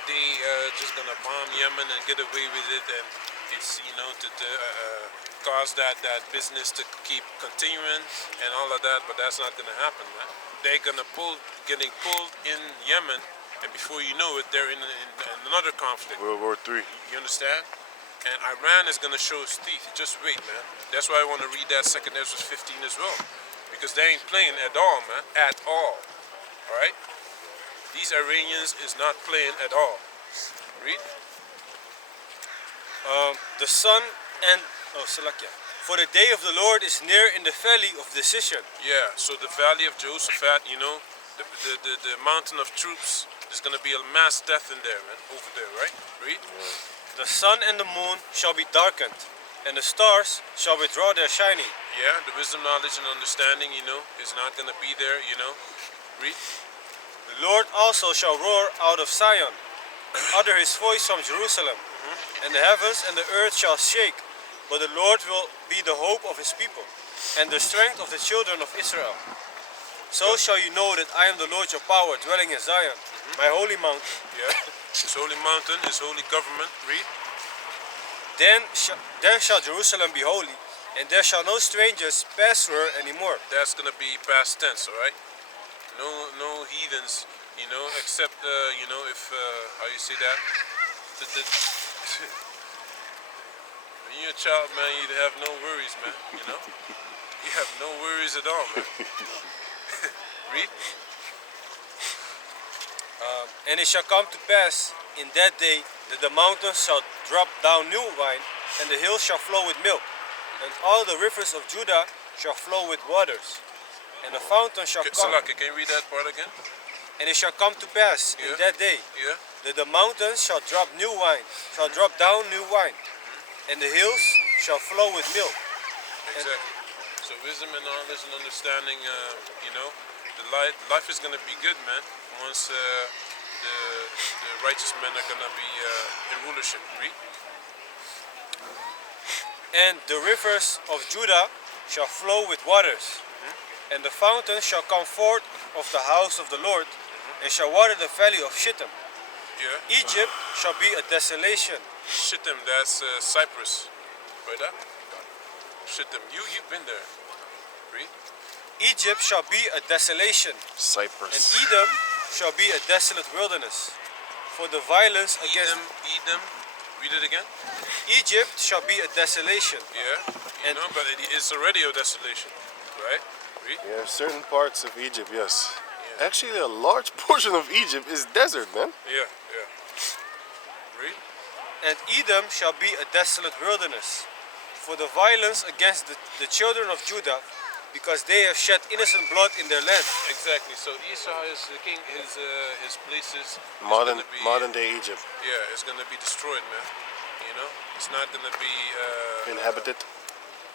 just gonna bomb Yemen and get away with it, and it's, you know, to cause that business to keep continuing and all of that, but that's not gonna happen, man. They're gonna getting pulled in Yemen, and before you know it, they're in another conflict. World War III. You understand? And Iran is gonna show its teeth. Just wait, man. That's why I want to read that Second Ezra 15 as well, because they ain't playing at all, man. At all. All right. These Iranians is not playing at all. Read. The sun and Salakia. For the day of the Lord is near in the valley of decision. Yeah. So the valley of Jehoshaphat, you know, the mountain of troops. There's gonna be a mass death in there, man. Over there, right? Read. The sun and the moon shall be darkened, and the stars shall withdraw their shining. Yeah. The wisdom, knowledge, and understanding, you know, is not gonna be there. You know. Read. The Lord also shall roar out of Zion, and utter his voice from Jerusalem. And the heavens and the earth shall shake, but the Lord will be the hope of his people, and the strength of the children of Israel. So shall you know that I am the Lord your power, dwelling in Zion, my holy mountain. Yeah. His holy mountain, his holy government. Read. Then shall Jerusalem be holy, and there shall no strangers pass through her anymore. That's gonna be past tense, all right? No heathens, you know, except you know, if how you say that? When you're a child, man, you have no worries, man. You know, you have no worries at all, man. Read. And it shall come to pass in that day that the mountains shall drop down new wine, and the hills shall flow with milk, and all the rivers of Judah shall flow with waters, and the fountain shall come. Salaki, can you read that part again? And it shall come to pass in that day Yeah. that the mountains shall drop new wine, shall drop down new wine, and the hills shall flow with milk. Exactly. So wisdom and knowledge and understanding, you know, the life is gonna be good, man. Once the righteous men are gonna be in rulership. Read. And the rivers of Judah shall flow with waters, and the fountain shall come forth of the house of the Lord, and shall water the valley of Shittim. Yeah. Egypt shall be a desolation. Shittim, that's Cyprus. Right up? Shittim. You've been there. Read. Egypt shall be a desolation, and Cyprus. Edom shall be a desolate wilderness. For the violence against Edom. Read it again. Egypt shall be a desolation. Yeah. And- But it's already a desolation. Right? Read. Yeah, certain parts of Egypt, yes. Yeah. Actually, a large portion of Egypt is desert, man. Yeah. Read. And Edom shall be a desolate wilderness. For the violence against the children of Judah, because they have shed innocent blood in their land. Exactly. So Esau is the king. His places. Modern day Egypt. Yeah, it's gonna be destroyed, man. You know, it's not gonna be Inhabited.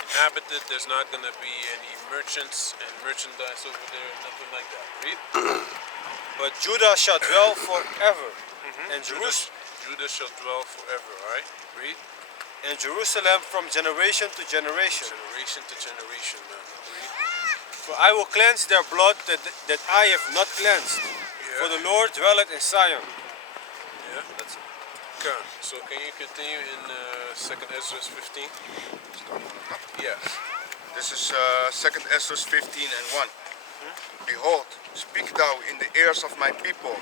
inhabited. There's not gonna be any merchants and merchandise over there. Nothing like that. Read. But Judah shall dwell forever, and Judah shall dwell forever. All right. Read. Jerusalem from generation to generation. Generation to generation, man. Read. For I will cleanse their blood that I have not cleansed. Yeah. For the Lord dwelleth in Zion. Yeah. That's it. Okay. So can you continue in 2nd Ezra 15? Yeah. This is 2nd Ezra 15 and 1. Behold, speak thou in the ears of my people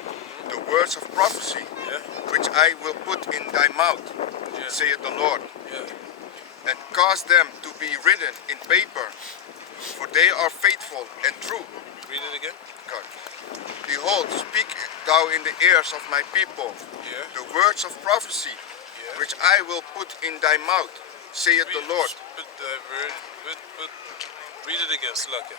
the words of prophecy, Yeah. which I will put in thy mouth, Yeah. saith the Lord, Yeah. and cause them to be written in paper, for they are faithful and true. Read it again. God. Behold, speak thou in the ears of my people Yeah. the words of prophecy, Yeah. which I will put in thy mouth, saith the Lord. Read it again, Slaka.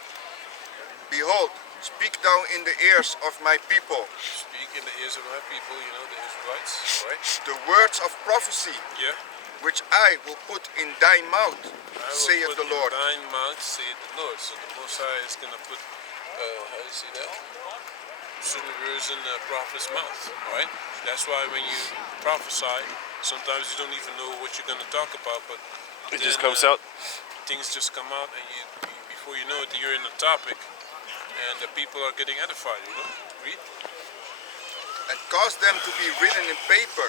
Behold, speak thou in the ears of my people Speak in the ears of my people, you know, the Israelites, right? the words of prophecy, Yeah. which I will put in thy mouth, I will saith put the Lord. in thine mouth, saith the Lord. So the Most High is going to put, how do you say that? Certain words in the prophet's mouth, right? That's why when you prophesy, sometimes you don't even know what you're going to talk about, but It then, just comes out. things just come out, and you before you know it, you're in the topic, and the people are getting edified, you know? Read. And cause them to be written in paper,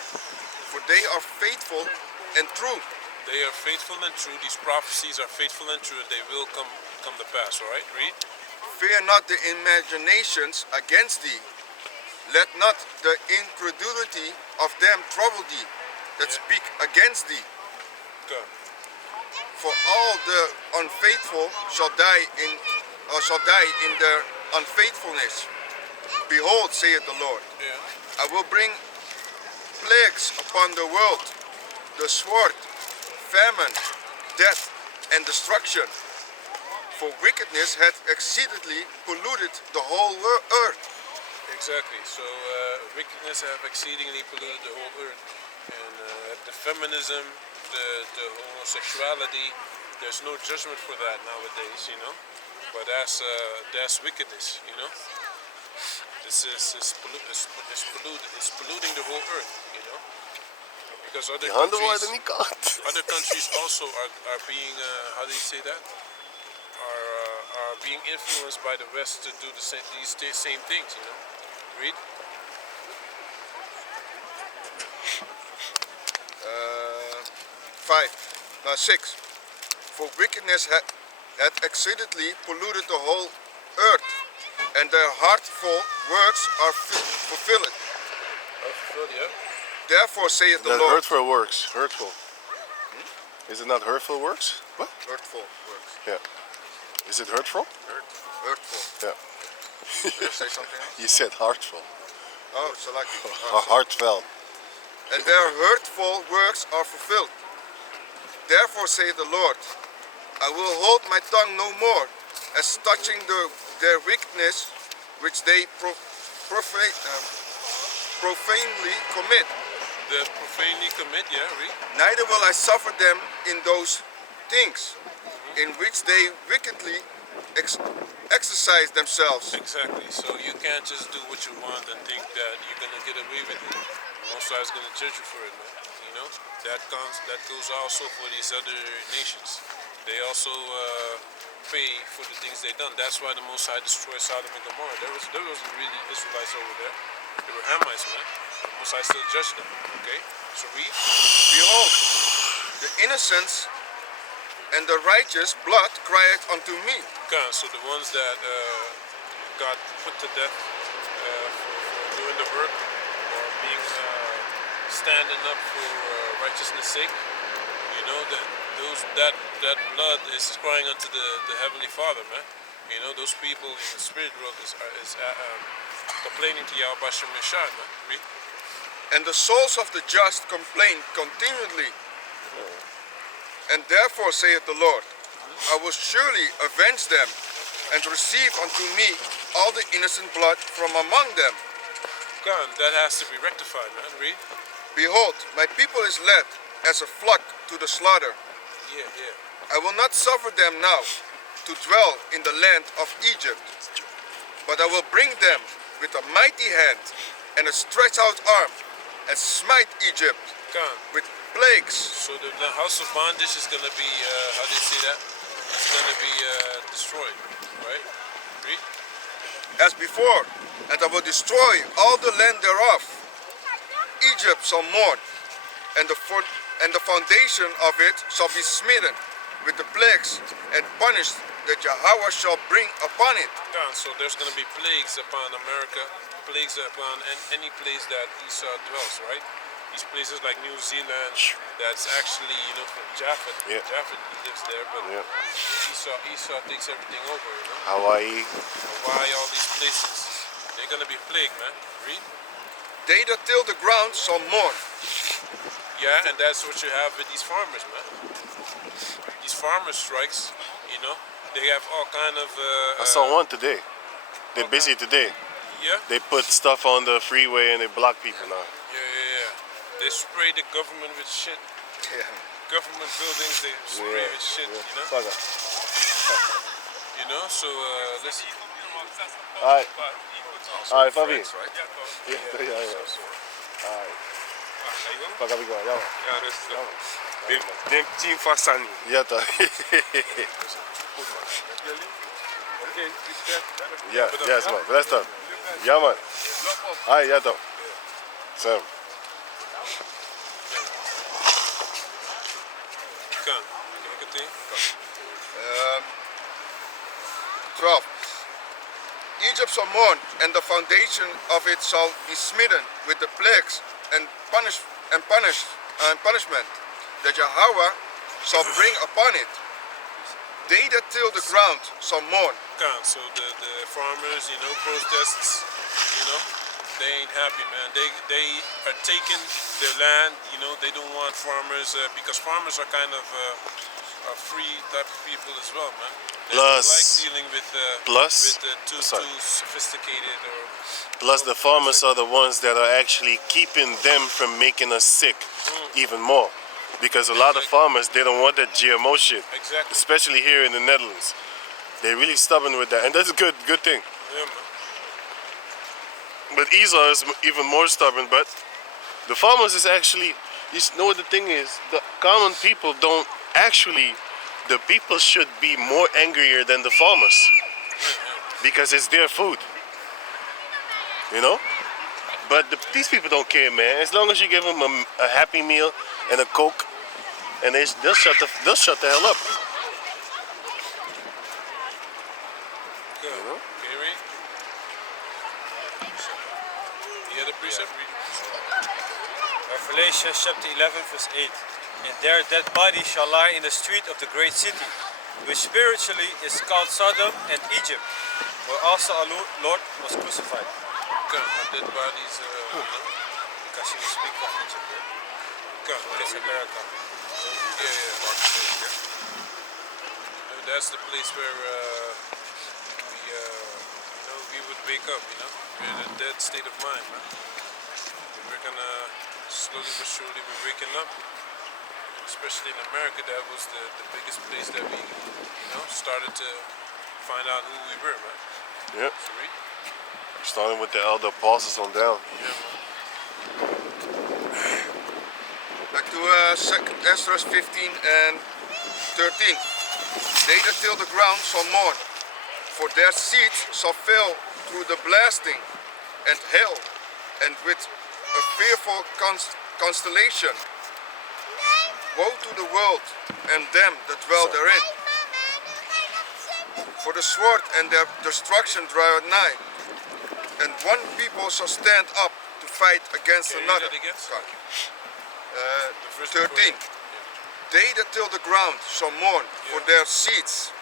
for they are faithful and true. They are faithful and true. These prophecies are faithful and true. They will come to pass, all right? Read. Fear not the imaginations against thee. Let not the incredulity of them trouble thee that Yeah. speak against thee. Go. For all the unfaithful shall die in their unfaithfulness. Behold, saith the Lord, Yeah. I will bring plagues upon the world, the sword, famine, death, and destruction. For wickedness hath exceedingly polluted the whole earth. Exactly. So wickedness have exceedingly polluted the whole earth, and the feminism, the homosexuality. There's no judgment for that nowadays, you know. But that's wickedness, you know. This is polluting the whole earth, you know. Because Die handen worden niet koud. other countries also are being how do you say that? Are being influenced by the West to do these same things, you know. Read. 6. For wickedness hath exceedingly polluted the whole earth, and their heartful works are fulfilled. Yeah. Therefore saith the That Lord. hurtful works. Hurtful. Is it not hurtful works? What? Hurtful works. Yeah. Is it hurtful? Hurtful. Yeah. Did I say something else? You said heartful. Oh, so like Heartfelt. and their hurtful works are fulfilled. Therefore saith the Lord, I will hold my tongue no more, as touching their wickedness which they profanely commit. The profanely commit, yeah, read. Neither will I suffer them in those things in which they wickedly exercise themselves. Exactly. So you can't just do what you want and think that you're gonna get away with it. Most High is gonna judge you for it, man. You know that goes also for these other nations. They also pay for the things they done. That's why the Most High destroyed Sodom and Gomorrah. There wasn't really Israelites over there. They were Hamites, man. The Most must I still judge them. Okay, so read. Behold, the innocents and the righteous blood crieth unto me. Okay, so the ones that got put to death for doing the work or being standing up for righteousness' sake, you know that blood is crying unto the Heavenly Father, man. You know, those people in the spirit world is complaining to Yahweh Shem Yeshai, man. Read. And the souls of the just complain continually. And therefore saith the Lord, I will surely avenge them, and receive unto me all the innocent blood from among them. God, that has to be rectified, man. Read. Behold, my people is led as a flock to the slaughter. Yeah. I will not suffer them now to dwell in the land of Egypt, but I will bring them with a mighty hand and a stretched out arm, and smite Egypt God. with plagues. So the house of bondage is going to be, how do you say that? It's going to be destroyed, right? Read. As before, and I will destroy all the land thereof. Egypt shall mourn, and the foundation of it shall be smitten with the plagues and punished that Yahweh shall bring upon it. God, so there's going to be plagues upon America, plagues upon any place that Esau dwells, right? These places like New Zealand, that's actually, you know, from Japheth. Yeah. Japheth lives there, but Yeah. Esau takes everything over, you know? Hawaii. Hawaii, all these places, they're going to be plagued, man. Read. They that till the ground shall mourn. Yeah, and that's what you have with these farmers, man. These farmer strikes, you know, they have all kind of... I saw one today. They're busy today. Yeah? They put stuff on the freeway and they block people now. Yeah. They spray the government with shit. Yeah. Government buildings, they spray with shit, you know? Saga. You know, so listen. Alright. Alright, Fabi. Friends, right? Yeah. Alright. Paga we go. Ja, rustig. Neem team van Sunny. Ja, toch. Oké, succes. Ja, yes man. Blessed up. Ja man. Alright, ja toch. Sam. Kan. Kijk het in. 12. Egypt shall mourn, and the foundation of it shall be smitten with the plagues and punishment that Yahweh shall bring upon it. They that till the ground shall mourn. Kan. So the farmers, you know, protests, you know, they ain't happy, man. They are taking their land, you know, they don't want farmers, because farmers are kind of a free type of people as well, man. They don't like dealing with too sophisticated or... Plus the farmers are the ones that are actually keeping them from making us sick even more. Because a lot of farmers, they don't want that GMO shit. Exactly. Especially here in the Netherlands. They're really stubborn with that. And that's a good thing. Yeah, man. But Esau is even more stubborn. But the farmers is actually, you know what the thing is? The common people don't actually, the people should be more angrier than the farmers. Because it's their food. You know? But these people don't care, man. As long as you give them a Happy Meal and a Coke, and they'll shut the hell up. Good. You know? Okay, read. Yeah, the precept read. Revelation chapter 11 verse 8. And their dead bodies shall lie in the street of the great city, which spiritually is called Sodom and Egypt, where also our Lord was crucified. Good. Dead bodies, you know. Because he was speaking of Egypt. Good. It's America. Yeah. That's the place where we would wake up, you know. We're in a dead state of mind, man. We're gonna slowly but surely be waking up. Especially in America, that was the biggest place that we, you know, started to find out who we were, man. Yeah. So read. Starting with the elder apostles on down. Yeah, man. Back to 2 Ezra 15 and 13. They that till the ground shall mourn, for their seeds shall fail through the blasting and hail, and with a a fearful constellation. Woe to the world and them that dwell therein. For the sword and their destruction draweth nigh, and one people shall stand up to fight against Can you another. read that again? Sorry. The first 13. They that till the ground shall mourn, for their seeds,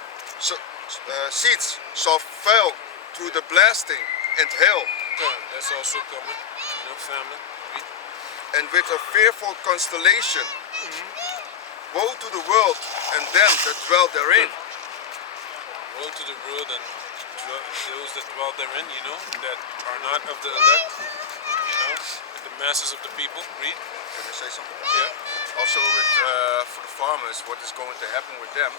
seeds shall fall through the blasting and hail, That's also coming. You know, famine. Read. and with a fearful constellation. Woe to the world and them that dwell therein. Woe to the world and those that dwell therein, you know, that are not of the elect, you know, the masses of the people. Read. Can I say something? Yeah. Also with, for the farmers, what is going to happen with them?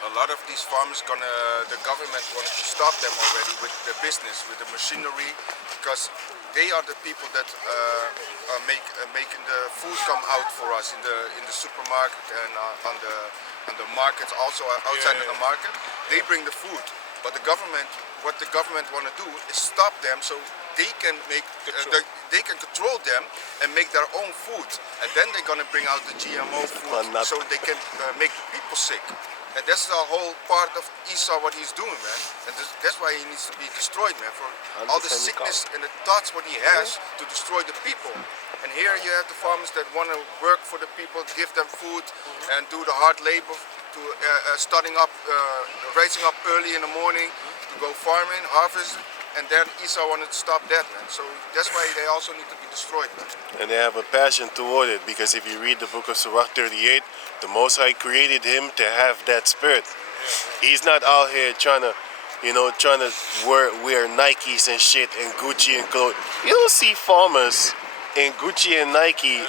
A lot of these farmers the government wanted to stop them already with the business, with the machinery, because they are the people that are making the food come out for us in the supermarket and on the markets, also outside of the market. They bring the food, but the government, what the government want to do is stop them so they can make they can control them and make their own food, and then they're gonna bring out the GMO food so they can make the people sick. And that's the whole part of Esau, what he's doing, man. And that's why he needs to be destroyed, man, for all the sickness and the thoughts what he has to destroy the people. And here you have the farmers that want to work for the people, give them food and do the hard labor, to rising up early in the morning to go farming, harvest. And then Esau wanted to stop that, man. So that's why they also need to be destroyed, man. And they have a passion toward it, because if you read the book of Sirach 38, the Most High created him to have that spirit. He's not out here trying to wear Nikes and shit and Gucci and clothes. You don't see farmers in Gucci and Nike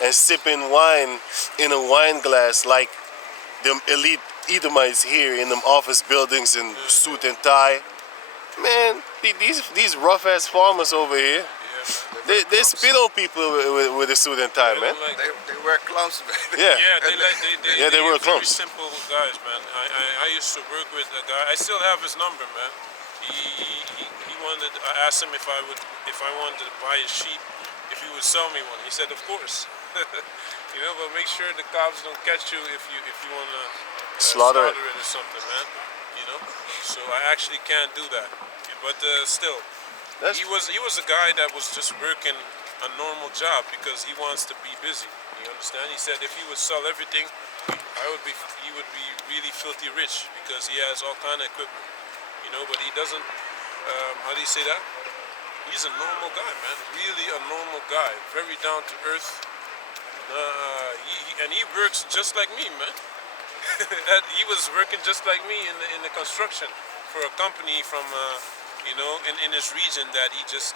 and sipping wine in a wine glass like them elite Edomites here in them office buildings in suit and tie. Man, these rough ass farmers over here, they spit on people with a suit and tie, man. They wear clowns, man. Yeah. Yeah, they were very clowns. simple guys, man. I used to work with a guy. I still have his number, man. He wanted. I asked him if I wanted to buy a sheep, if he would sell me one. He said, of course. You know, but make sure the cops don't catch you if you want to slaughter it or something, man. You know, so I actually can't do that. But still, he was a guy that was just working a normal job because he wants to be busy. You understand? He said if he would sell everything, he would be really filthy rich because he has all kind of equipment. You know, but he doesn't. How do you say that? He's a normal guy, man. Really a normal guy. Very down to earth. And he works just like me, man. He was working just like me in the construction for a company from you know, in his region that he just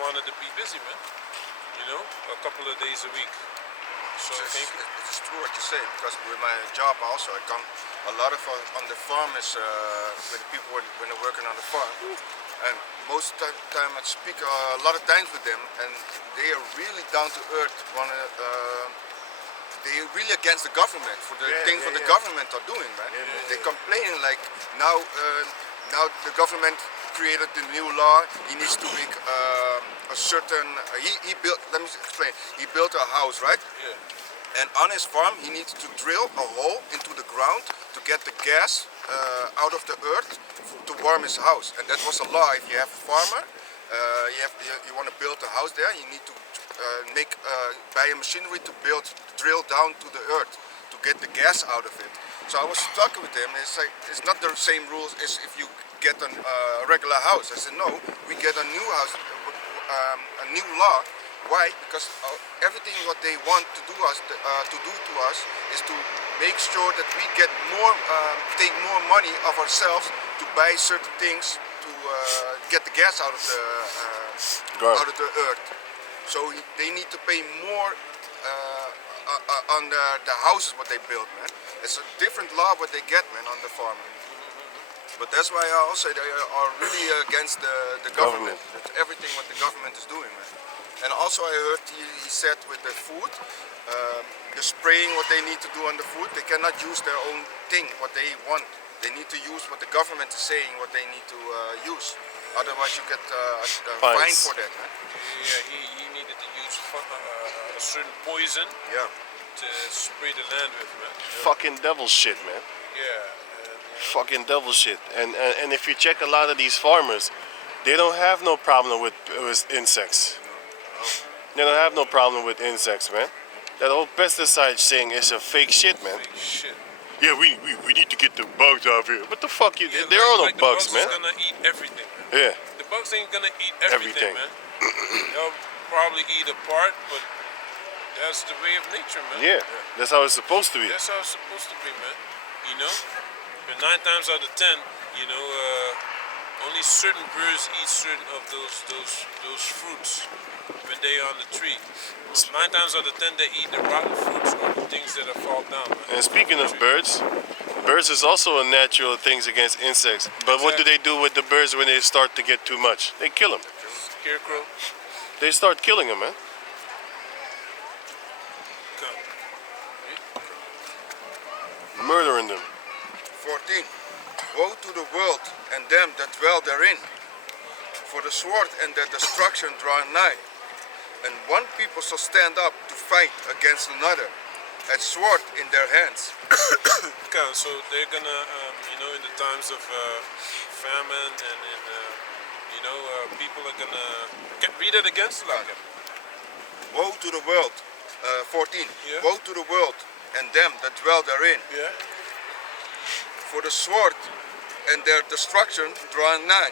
wanted to be busy, man. You know, a couple of days a week. So I think it's true what you say, because with my job also I come a lot of on the farm is with the people when they're working on the farm, and most of the time I speak a lot of times with them, and they are really down to earth. They're really against the government for the things what the government are doing, man. They complaining like now the government created the new law. He needs to make a certain. He built. Let me explain. He built a house, right? Yeah. And on his farm, he needs to drill a hole into the ground to get the gas out of the earth to warm his house. And that was a law. If you have a farmer, you want to build a house there, you need to buy a machinery to drill down to the earth to get the gas out of it. So I was talking with him, and it's like it's not the same rules as if you get a regular house. I said no, we get a new house, a new law. Why? Because everything what they want to do to us is to make sure that we get more, take more money of ourselves to buy certain things to get the gas out of the earth. So they need to pay more on the houses what they build, man. It's a different law what they get, man, on the farm. But that's why I also they are really against the government. Everything what the government is doing, man. And also I heard he said with the food, the spraying what they need to do on the food, they cannot use their own thing, what they want. They need to use what the government is saying, what they need to use. Otherwise, you get a Fines. fine for that, man. Yeah, he needed to use a certain poison Yeah. to spray the land with, man. Fucking devil shit, man. Yeah. Fucking devil shit. And if you check a lot of these farmers, they don't have no problem with insects. They don't have no problem with insects, man. That whole pesticide thing is a fake shit, man. Big shit. Yeah, we need to get the bugs out of here. What the fuck? Yeah, There are no the bugs, man. Is gonna eat everything, man. Yeah. The bugs ain't gonna eat Everything. everything, man. They'll probably eat a part, but that's the way of nature, man. Yeah. That's how it's supposed to be. That's how it's supposed to be, man. You know? And 9 times out of 10, you know, only certain birds eat certain of those fruits when they are on the tree. 9 times out of 10, they eat the rotten fruits or the things that have fall down, man. And speaking of birds, birds is also a natural thing against insects. But what do they do with the birds when they start to get too much? They kill them. Scarecrow. They start killing them, man. Come. Murdering them. 14. Woe to the world and them that dwell therein. For the sword and their destruction draw nigh. And one people shall stand up to fight against another, and sword in their hands. Okay, so they're gonna, you know, in the times of famine and in, you know, people are gonna read it against like it. Woe to the world. 14. Yeah. Woe to the world and them that dwell therein. Yeah. For the sword and their destruction draw nigh.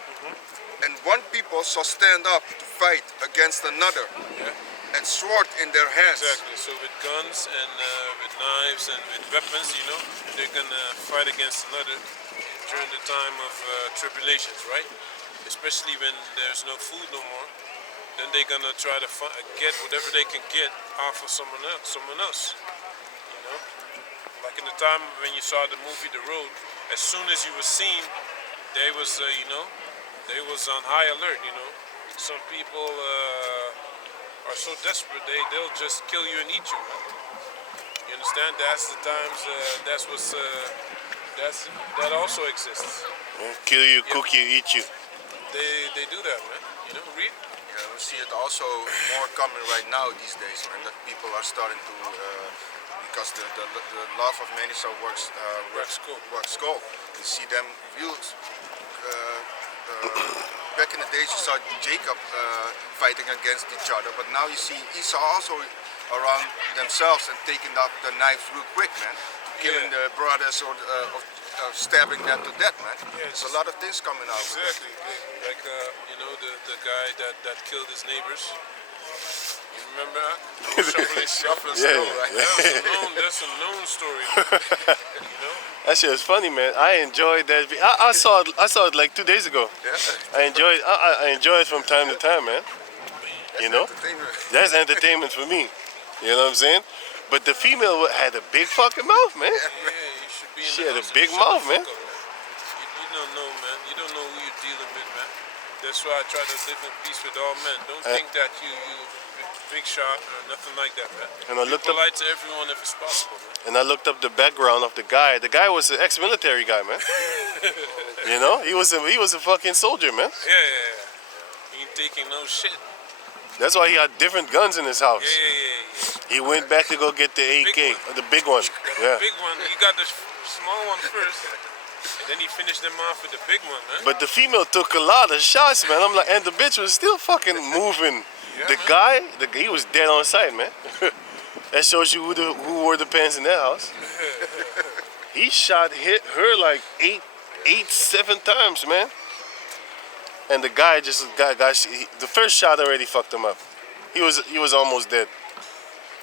And one people shall stand up to fight against another, Yeah. and sword in their hands. Exactly. So with guns and with knives and with weapons, you know, they're gonna fight against another during the time of tribulations, right? Especially when there's no food no more. Then they're gonna try to get whatever they can get off of someone else. You know, like in the time when you saw the movie The Road, as soon as you were seen, they was, you know, they was on high alert. You know, some people are so desperate they'll just kill you and eat you. Man. You understand? That's the times. That also exists. Kill you, cook you, eat you. They do that, man. You know, read. Yeah, we see it also more common right now these days, man. That people are starting to, because the love of many shall works gold. You see them views. Back in the days, you saw Jacob fighting against each other, but now you see Esau also around themselves and taking up the knives real quick, man, killing the brothers or stabbing them to death, man. Yeah, There's a lot of things coming out. Exactly. Like you know, the guy that killed his neighbors. You remember that? Shuffling Yeah, snow, right? That's a known story. You know? That shit was funny, man. I enjoyed that. I saw it like 2 days ago. Yeah. I enjoy it from time to time, man. You know, Entertainment. that's entertainment for me. You know what I'm saying? But the female had a big fucking mouth, man. Yeah, you should be in She the had a house big and shut mouth, the man. fuck up, You don't know, man. You don't know who you're dealing with, man. That's why I try to live in peace with all men. Don't think that you big shot or nothing like that, man. And I Be looked up, polite to everyone if it's possible, man. and I looked up the background of the guy. The guy was an ex-military guy, man. You know, he was a fucking soldier, man. Yeah. He ain't taking no shit. That's why he had different guns in his house. Yeah. He went back to go get the AK, Big or the big one. Yeah. Big one. You got the small one first, and then he finished them off with the big one, man. But the female took a lot of shots, man. I'm like, and the bitch was still fucking moving. Yeah, The man. guy, he was dead on sight, man. That shows you who wore the pants in that house. He hit her like eight, 7 times, man. And the guy the first shot already fucked him up. He was almost dead.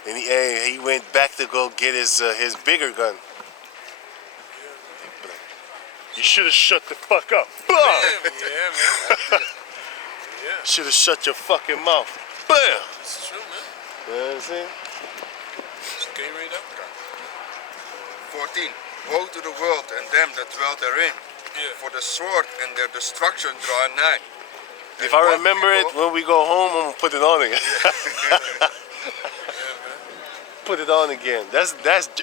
And he went back to go get his bigger gun. You should have shut the fuck up. Bam! Yeah, man. Yeah, Should have shut your fucking mouth. Bam! it's true, man. You know what I'm saying? So can you read up? 14. Woe to the world and them that dwell therein. Yeah. For the sword and their destruction draw nigh. If I remember it when we go home, I'm gonna put it on again. Yeah, man. Put it on again. That's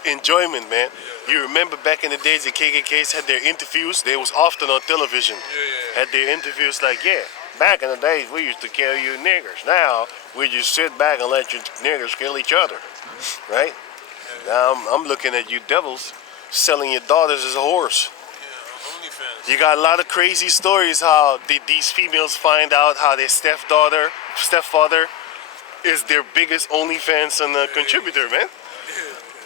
enjoyment, man. You remember back in the days the KKKs had their interviews? They was often on television. Yeah. Had their interviews like, yeah, back in the days we used to kill you niggers. Now we just sit back and let you niggers kill each other, right? Now I'm looking at you devils selling your daughters as a horse. Yeah, OnlyFans. You got a lot of crazy stories how these females find out how their stepfather is their biggest OnlyFans and contributor, man.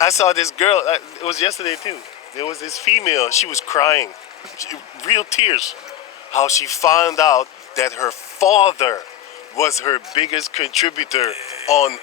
I saw this girl, it was yesterday too. There was this female, she was crying, real tears, how she found out that her father was her biggest contributor on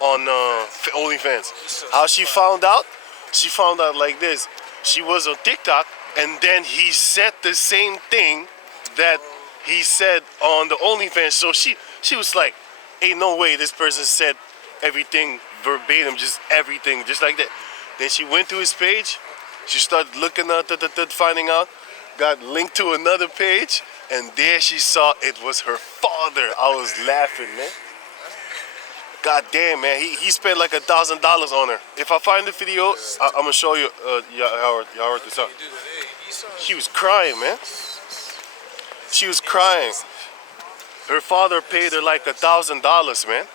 OnlyFans. How she found out? She found out like this. She was on TikTok, and then he said the same thing that he said on the OnlyFans. So she was like, ain't no way this person said everything verbatim, just everything, just like that. Then she went to his page. She started looking at finding out, got linked to another page, and there she saw it was her father. I was laughing, man. God damn, man. He spent like $1,000 on her. If I find the video, I'm gonna show you. Howard, this up. She was crying, man. She was crying. Her father paid her like $1,000, man.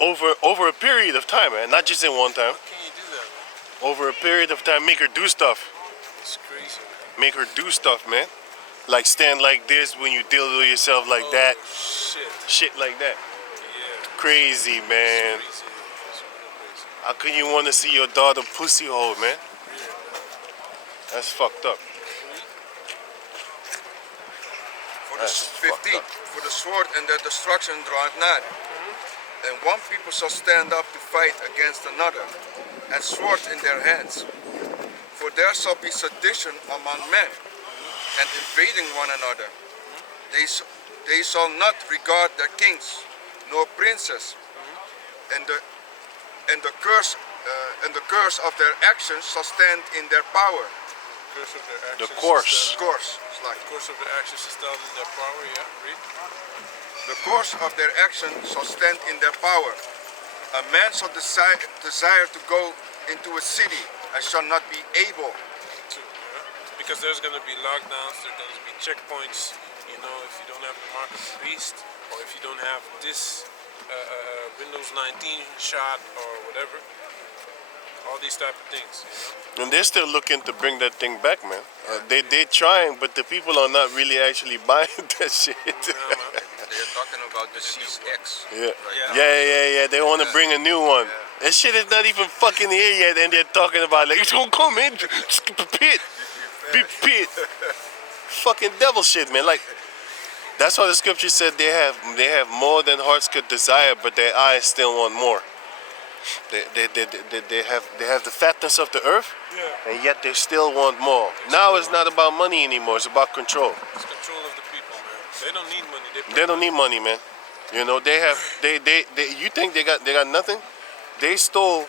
Over a period of time, man. Not just in one time. How can you do that, man? Over a period of time, make her do stuff. It's crazy, man. Make her do stuff, man. Like stand like this when you dildo yourself like that. Shit. Shit like that. Yeah. Crazy, man. It's crazy. It's real crazy. How can you want to see your daughter pussy hole, man? That's fucked up. For the That's fucked 15, up. for the sword and their destruction draweth nigh. And one people shall stand up to fight against another, and swords in their hands. For there shall be sedition among men, and invading one another. They shall not regard their kings, nor princes, and the curse of their actions shall stand in their power. Curse of their The actions. course. Course, it's like Course of their actions is down in their power, yeah. Read. the course of their action shall stand in their power. A man shall desire to go into a city and shall not be able. Because there's going to be lockdowns, there's going to be checkpoints, you know, if you don't have the mark of the beast, or if you don't have this Windows 19 shot or whatever, all these type of things, you know. And they're still looking to bring that thing back, man. They're trying, but the people are not really actually buying that shit. Yeah, man. They're talking about the CX. Yeah. They want to bring a new one. That shit is not even fucking here yet, and they're talking about like it's gonna come in, pit, big pit. Fucking devil shit, man. Like that's why the scripture said they have more than hearts could desire, but their eyes still want more. They have the fatness of the earth, and yet they still want more. Now it's not about money anymore. It's about control. It's control of the people, man. They don't need money. They don't need money, man. You know, they you think they got nothing? They stole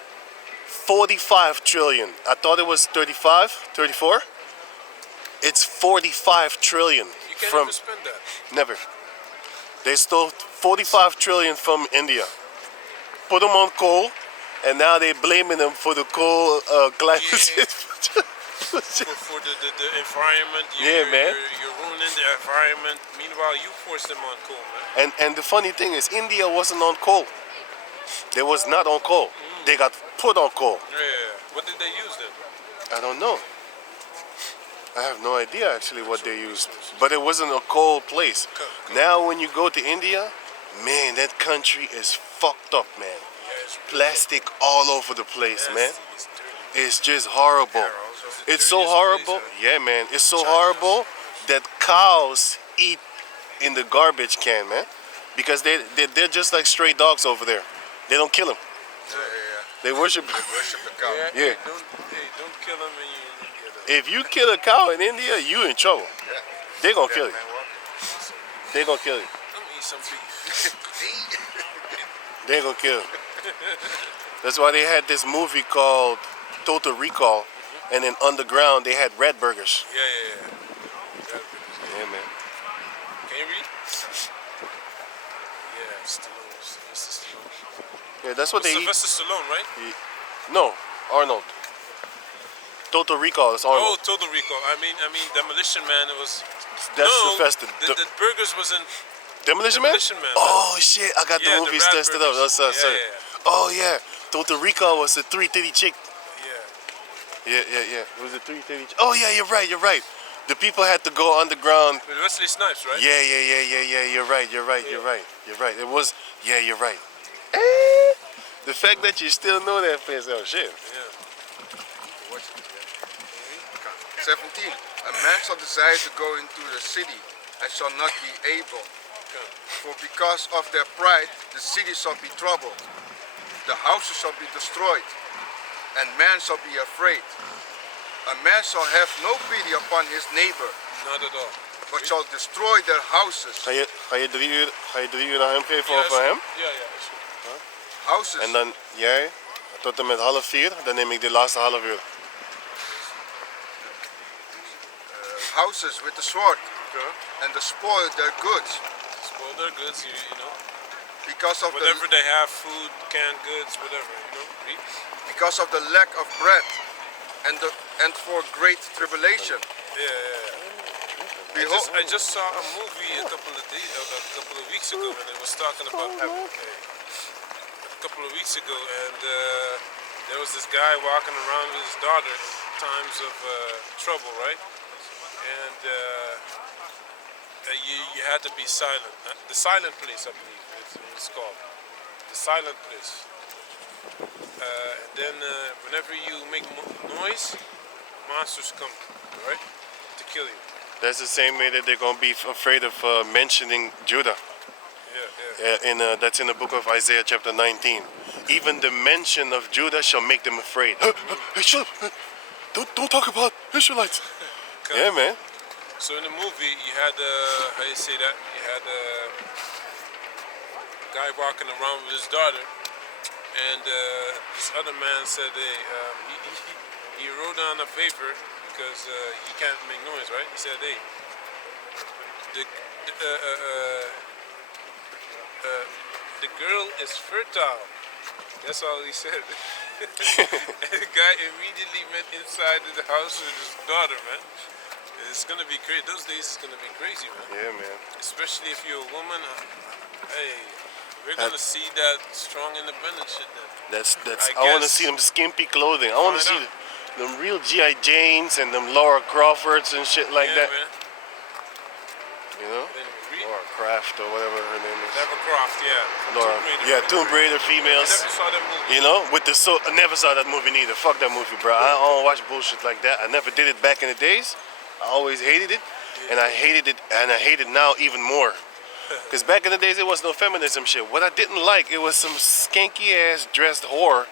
45 trillion. I thought it was 35, 34. It's 45 trillion You can't from even spend that. never. They stole 45 trillion from India. Put them on coal, and now they're blaming them for the coal climate change. For the environment, man. You're ruining the environment. Meanwhile, you force them on coal, man. And the funny thing is, India wasn't on coal. They was not on coal. They got put on coal. Yeah. What did they use then? I don't know. I have no idea actually what they used. But it wasn't a coal place. Now when you go to India, man, that country is fucked up, man. Plastic all over the place, man. It's just horrible. It's so horrible. Yeah, man. It's so horrible that cows eat in the garbage can, man. Because they're just like stray dogs over there. They don't kill them. They worship. Worship the cow. Yeah. Don't kill them in India. If you kill a cow in India, you in trouble. They're gonna kill you. They're gonna kill you. Let me eat some beef. They're gonna kill you. That's why they had this movie called Total Recall, and then underground they had red burgers. Yeah. Yeah, man. Can you read? Yeah, Stallone. Mr. Stallone. Yeah, that's what they eat. Sylvester Stallone, right? No, Arnold. Total Recall is Oh, Arnold. Total Recall. I mean, Demolition Man. It was. That's no, Sylvester. the burgers wasn't. Demolition Man? Demolition Man. Oh shit, I got Yeah, the the movies rat tested up. burgers. That's sorry. Yeah. Oh yeah, Total Recall was the 3-titty chick. Yeah. Yeah. It was a 3-titty chick. Oh yeah, you're right. The people had to go underground. With Wesley Snipes, right? Yeah. You're right. It was. Yeah, you're right. The fact that you still know that face, oh shit. Yeah. Watch it, yeah. 17. A man shall desire to go into the city and shall not be able. For because of their pride, the city shall be troubled. The houses shall be destroyed, and man shall be afraid. A man shall have no pity upon his neighbor, Not at all. but shall destroy their houses. Ga je 3 uur aan hem geven of aan hem? Ja, is goed. Houses. En dan jij tot en met 3:30, dan neem ik de laatste half uur. Houses with the sword, Okay. and despoil their goods. Spoil their goods, you know. Because of Whatever they have, food, canned goods, whatever, you know. Read. because of the lack of bread, and for great tribulation. Yeah. Behold, I just saw a movie a couple of weeks ago, and it was talking about a couple of weeks ago, and there was this guy walking around with his daughter in times of trouble, right? And you had to be silent. The silent place, I believe, it's called. The silent place. And then whenever you make noise, monsters come, right, to kill you. That's the same way that they're gonna be afraid of mentioning Judah. Yeah. That's in the book of Isaiah chapter 19. Even the mention of Judah shall make them afraid. Hey, shut up. Don't talk about Israelites. Yeah, man. So in the movie, you had how you say that? You had a guy walking around with his daughter, and this other man said, "Hey, he wrote down a favor because he can't make noise, right?" He said, "Hey, the girl is fertile." That's all he said. And the guy immediately went inside the house with his daughter, man. It's gonna be crazy. Those days it's gonna be crazy, man. Yeah, man. Especially if you're a woman. Hey, we're gonna see that strong independent shit then. That's. I I want to guess- see them skimpy clothing. I want to see Find them real GI Janes and them Laura Crawfords and shit like Yeah, that. man. You know, Then read Laura Craft or whatever her name is. Nevercroft, yeah. From Laura. Tomb Raider. Yeah, Tomb Raider I females. never saw that movie. You know, with the I never saw that movie neither. Fuck that movie, bro. I don't watch bullshit like that. I never did it back in the days. I always hated it, and I hated it, and I hate it now even more. Cause back in the days, it was no feminism shit. What I didn't like, it was some skanky ass dressed whore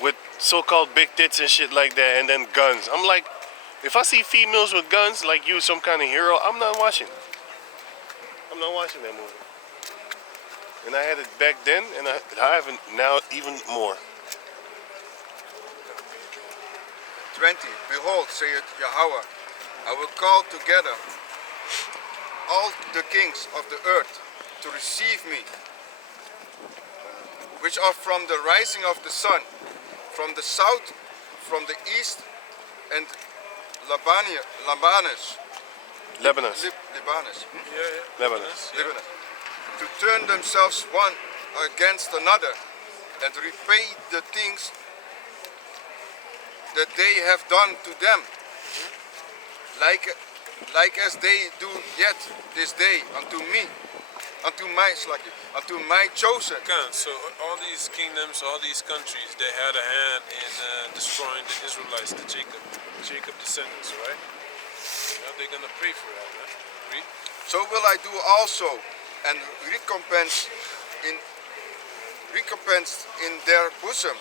with so-called big tits and shit like that, and then guns. I'm like, if I see females with guns like you, some kind of hero, I'm not watching. I'm not watching that movie. And I had it back then, and I have it now even more. 20. Behold, saith Yahweh, I will call together all the kings of the earth to receive me, which are from the rising of the sun, from the south, from the east, and Libanus, Lebanon. Libanus, Lebanon. Libanus, to turn themselves one against another, and repay the things that they have done to them, like as they do yet this day unto me, unto my chosen. So all these kingdoms, all these countries, they had a hand in destroying the Israelites, the Jacob descendants, right? You know, they're gonna pray for that, man. Read. So will I do also, and recompense in their bosom.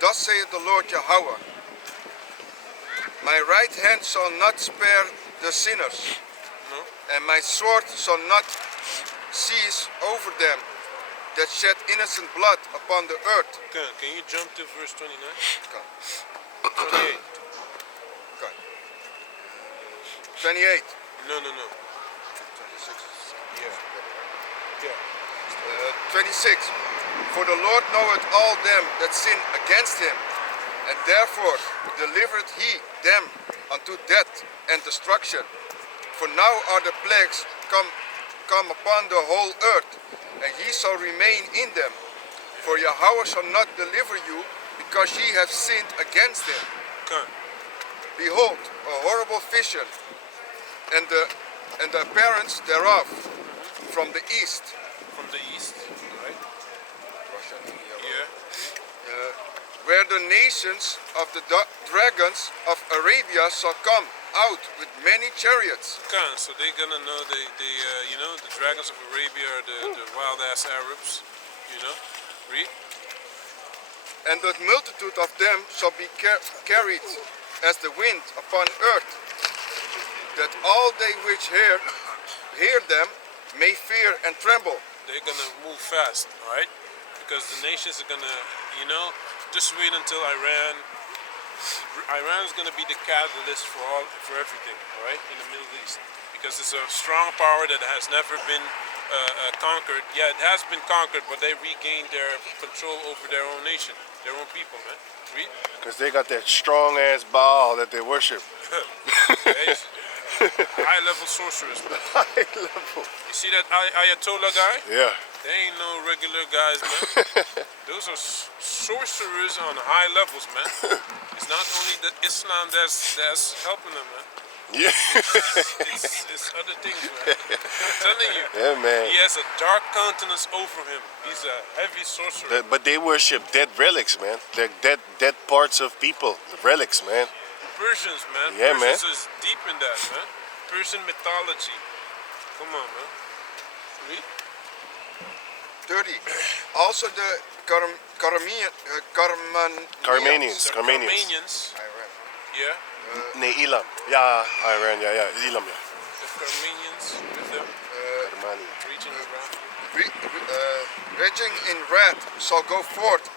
Thus saith the Lord Yahweh, my right hand shall not spare the sinners, and my sword shall not cease over them that shed innocent blood upon the earth. Can you jump to verse 29? Come. 28. Okay. 28. No. 26. Yeah. 26. For the Lord knoweth all them that sin against him, and therefore delivered he them unto death and destruction. For now are the plagues come upon the whole earth, and ye shall remain in them. For Yahweh shall not deliver you, because ye have sinned against him. Come. Behold, a horrible vision, and the appearance thereof from the east. From the east, right? Russia, India, Yeah. where the nations of the dragons of Arabia shall come out with many chariots. Come. So they're gonna know you know, the dragons of Arabia are the wild ass Arabs. You know, read. And the multitude of them shall be carried as the wind upon earth, that all they which hear them may fear and tremble. They're gonna move fast, all right? Because the nations are gonna, you know, just wait until Iran. Iran is gonna be the catalyst for everything, all right, in the Middle East, because it's a strong power that has never been conquered. Yeah, it has been conquered, but they regained their control over their own nation, their own people, man. Read. Because they got that strong ass Baal that they worship. High level sorcerers, man. High level. You see that Ayatollah guy? Yeah. They ain't no regular guys, man. Those are sorcerers on high levels, man. It's not only the Islam that's helping them, man. Yeah. It's other things, man. I'm telling you. Yeah, man. He has a dark countenance over him. He's a heavy sorcerer. But they worship dead relics, man. They're dead parts of people. The relics, man. Persians, man. Yeah, man. Persians is deep in that, man. Persian mythology. Come on, man. Read. 30. Also the Carmanians. Iran. Yeah. Nee, Elam. Ja, Iran, ja. Elam, ja. The Carmanians with them. Carmania. Reaching around. Raging in wrath shall go forth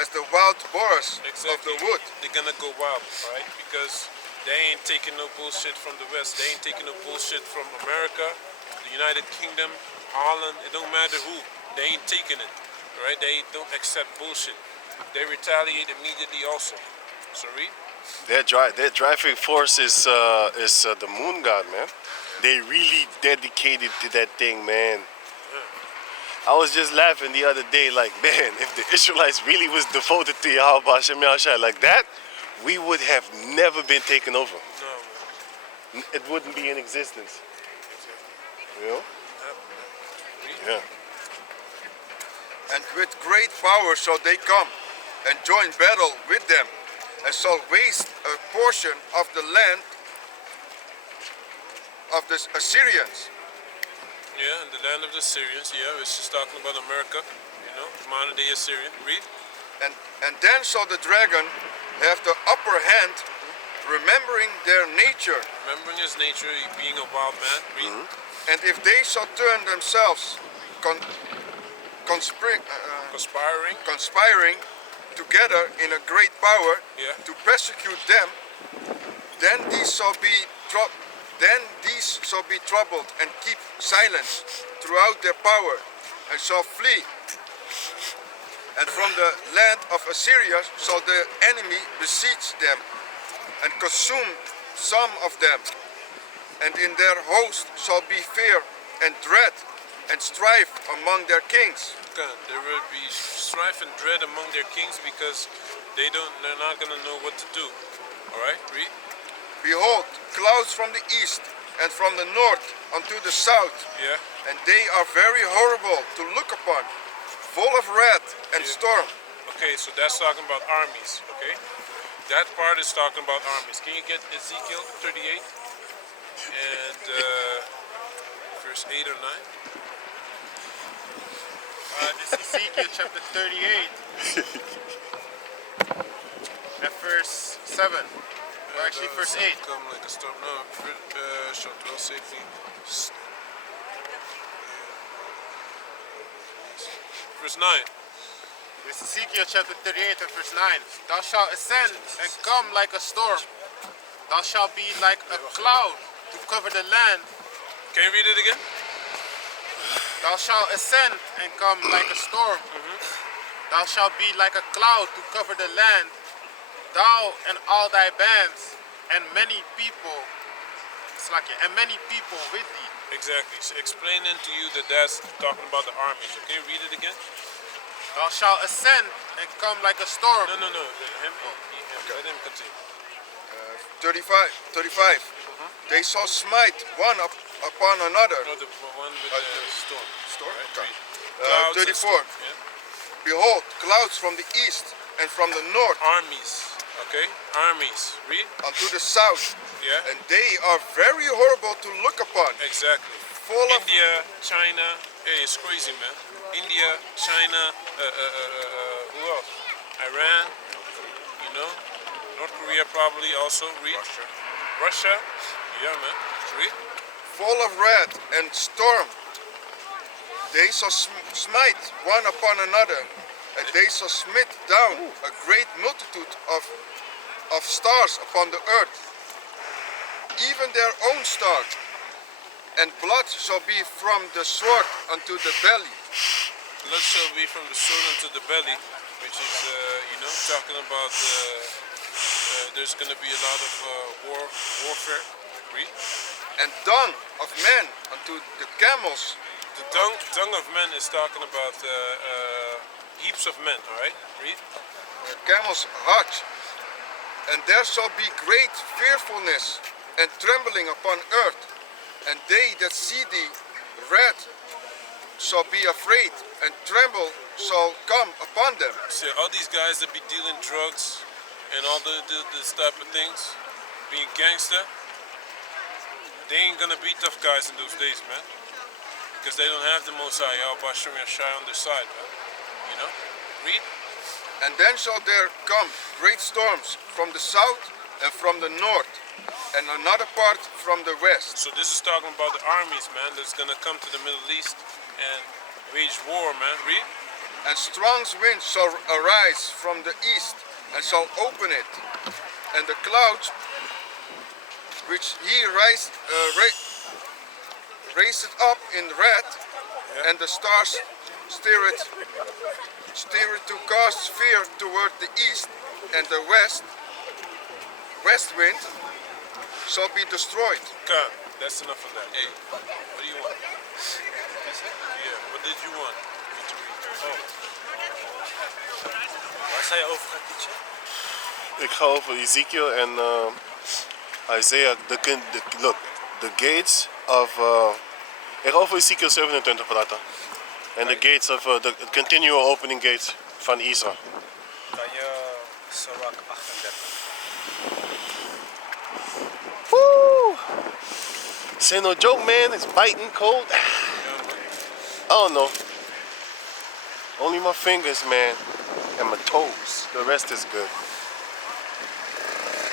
as the wild boars Exactly. of the wood. They're gonna go wild, right? Because they ain't taking no bullshit from the West. They ain't taking no bullshit from America, the United Kingdom, Holland. It don't matter who. They ain't taking it, right? They don't accept bullshit. They retaliate immediately also. So read. Their driving force is the moon god, man. They really dedicated to that thing, man. I was just laughing the other day, like, man, if the Israelites really was devoted to Yahweh Hashem Yahushua like that, we would have never been taken over. No, man. It wouldn't be in existence. You know? Read. Yeah. And with great power shall they come and join battle with them, and shall waste a portion of the land of the Assyrians. Yeah, in the land of the Syrians. Yeah, it's just talking about America. You know, modern day Assyrian. Read. And then shall the dragon have the upper hand, remembering their nature. Remembering his nature, being a wild man. Read. And if they shall turn themselves conspiring together in a great power Yeah. to persecute them, then these shall be troubled and keep silence throughout their power, and shall flee. And from the land of Assyria shall the enemy besiege them and consume some of them. And in their host shall be fear and dread and strife among their kings. Okay. There will be strife and dread among their kings because they're not gonna know what to do. All right, read. Behold, clouds from the east and from the north unto the south, Yeah. and they are very horrible to look upon, full of wrath and storm. Okay, so that's talking about armies. Okay, that part is talking about armies. Can you get Ezekiel 38 and verse 8 or 9? This is Ezekiel chapter 38 at verse 7. Or actually verse 8. Come like a storm. No, shall dwell safely. Verse 9. This is Ezekiel chapter 38 and verse 9. Thou shalt ascend and come like a storm. Thou shalt be like a cloud to cover the land. Can you read it again? Thou shalt ascend and come like a storm. Thou shalt be like a cloud to cover the land, thou and all thy bands, and many people, and many people with thee. Exactly. So explaining to you that that's talking about the armies. Okay, read it again. Thou shalt ascend and come like a storm. No. Him. Let him continue. 35. They shall smite one upon another. No, the one with the storm. Storm? Right, Okay. read. Clouds and 34. storm, yeah. Behold, clouds from the east and from the north Armies. Okay, armies. Read. unto the south, Yeah. and they are very horrible to look upon. Exactly. Full of India, China. Hey, it's crazy, man. India, China. Who else? Iran. You know. North Korea probably also. Read. Russia. Yeah, man. Read. full of wrath and storm. They shall smite one upon another, and they shall smite down a great multitude of stars upon the earth, even their own star. And blood shall be from the sword unto the belly. Blood shall be from the sword unto the belly, which is, talking about there's going to be a lot of warfare. Read. And dung of men unto the camels. The dung of men is talking about heaps of men, all right? Read. Camels hutch. And there shall be great fearfulness and trembling upon earth. And they that see thee red shall be afraid, and tremble shall come upon them. So all these guys that be dealing drugs and all this type of things, being gangster, they ain't gonna be tough guys in those days, man. Because they don't have the Most High, Bashir and Shai on their side, man. You know? Read. And then shall there come great storms from the south and from the north, and another part from the west. So this is talking about the armies, man, that's gonna come to the Middle East and wage war, man. Read. And strong winds shall arise from the east, and shall open it. And the clouds which he raised up in wrath, and the stars steer it to cast fear toward the east, and the west wind shall be destroyed. Katt, that's enough of that. Hey, what do you want? Yeah, what did you want me to read? Oh. Waar zou je over gaan teachen? Ik ga over Ezekiel en Isaiah. Look, the gates of. Ik ga over Ezekiel 27 praten. En the gates of the continual opening gates van Israël. Kan je Sirach 38? Woo! Say no joke, man. It's biting cold. I don't know. Only my fingers, man, and my toes. The rest is good.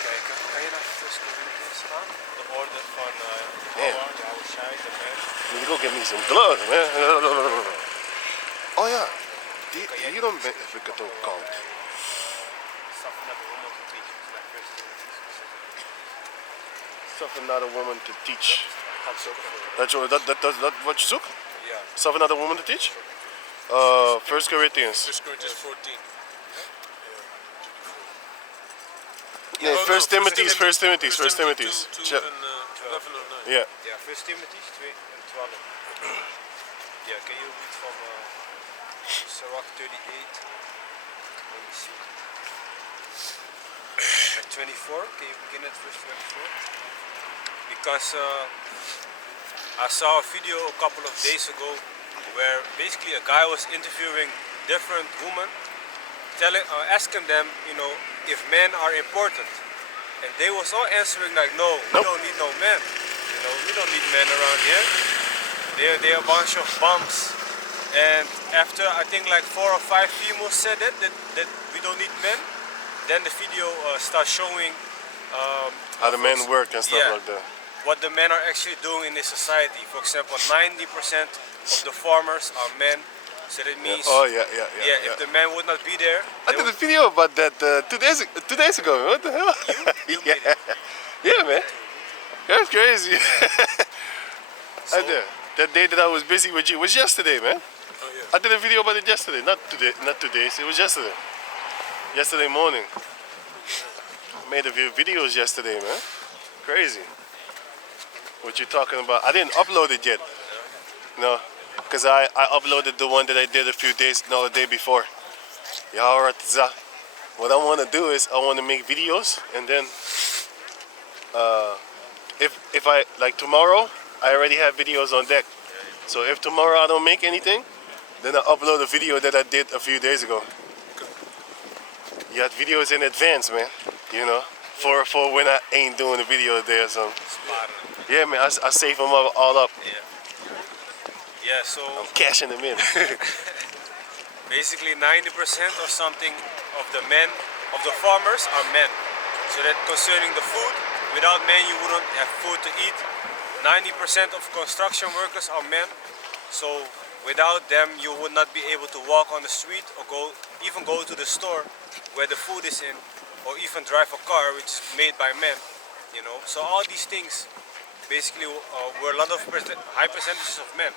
Kijken, kan je naar First Corinthians gaan? De orde van Yeah. Yahweh Shai, de man. Need to go get me some gloves, man. Oh yeah. You don't bet if it could count. Something that a woman can teach. It's like First Corinthians. Something not a woman to teach. Gaat zoeken voor je. That what you took? Ja. Something not a woman to teach? 1 Corinthians. 1 Corinthians 14. Nee, Oh, First no, Timothy's. 2 Check. and 11 or 9. Yeah. Ja, First Timothy 2 en 12. Ja, can you read from Sirach 38? Let me see. At 24, can you begin at verse 24? Because I saw a video a couple of days ago where basically a guy was interviewing different women, asking them, if men are important. And they was all answering like, no, we Nope. don't need no men. We don't need men around here. They're a bunch of bums. And after I think like 4 or 5 females said that we don't need men, then the video starts showing How the men work and stuff Yeah. like that. what the men are actually doing in this society. For example, 90% of the farmers are men. So that means, Oh yeah. if the men would not be there, I did a video about that 2 days ago. What the hell? You yeah. did it. Yeah, man. That's crazy. I So- did. That day that I was busy with you was yesterday, man. Oh, yeah. I did a video about it yesterday. Not today. Not 2 days. It was yesterday. Yesterday morning. I made a few videos yesterday, man. Crazy. What you talking about? I didn't upload it yet. No, because I uploaded the one that I did a few days, no, the day before. What I want to do is I want to make videos, and then if I like tomorrow, I already have videos on deck. So if tomorrow I don't make anything, then I upload a video that I did a few days ago. You had videos in advance, man. You know, for when I ain't doing the video there. So yeah, man, I save them all up. Yeah, so I'm cashing them in. basically 90% or something of the men, of the farmers are men. So that concerning the food, without men you wouldn't have food to eat. 90% of construction workers are men. So without them you would not be able to walk on the street or even go to the store where the food is in, or even drive a car which is made by men, you know. So all these things basically were a lot of high percentages of men.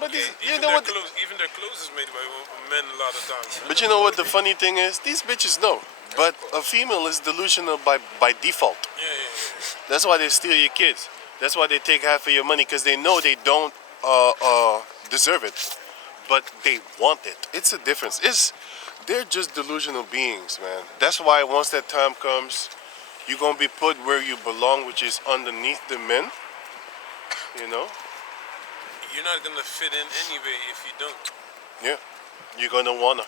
But Yeah, you even, know their what? clothes, even their clothes is made by men a lot of times. But you know what the funny thing is? These bitches know. But a female is delusional by default. Yeah. That's why they steal your kids. That's why they take half of your money, because they know they don't deserve it, but they want it. It's a difference. They're just delusional beings, man. That's why once that time comes, you're gonna be put where you belong, which is underneath the men. You know? You're not gonna fit in anyway if you don't. Yeah. You're gonna wanna.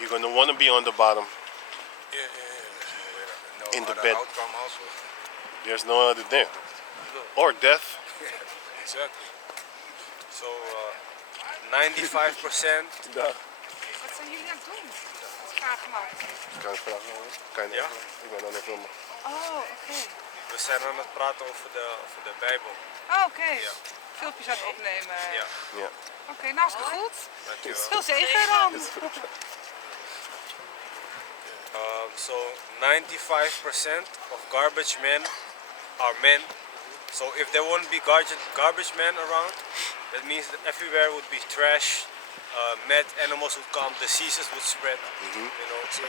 You're gonna wanna be on the bottom. Yeah. In the other bed. outcome also. There's no other there. Or death. Exactly. So 95%. Ja. Wat zijn jullie aan het doen? Het is gaaf gemaakt. Kan je vragen hoor? Kan je Ja? Ik ben aan het filmen. Oh, oké. We zijn aan het praten over de Bijbel. Oh, oké. Ja. Filmpjes aan het opnemen. Ja. Ja. Oké, nou is het goed. Dankjewel. Veel zegen dan. So 95% of garbage men are men. So if there wouldn't be garbage men around, that means that everywhere would be trash, mad animals would come, diseases would spread. You know, so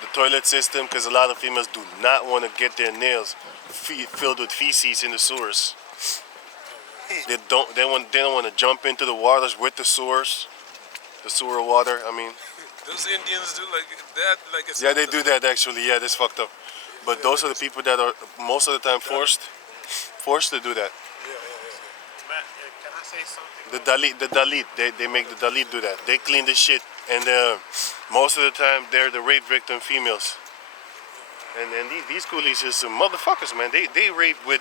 The toilet system, because a lot of females do not want to get their nails filled with feces in the sewers. They don't want to jump into the waters with the sewers, the sewer water. I mean, Those Indians do like that, like it's yeah, they do that actually. Yeah, that's fucked up. But those are the people that are most of the time forced to do that. Matt, can I say something? The Dalit, they make the Dalit do that. They clean the shit, and most of the time they're the rape victim females. And these coolies is some motherfuckers, man. They rape with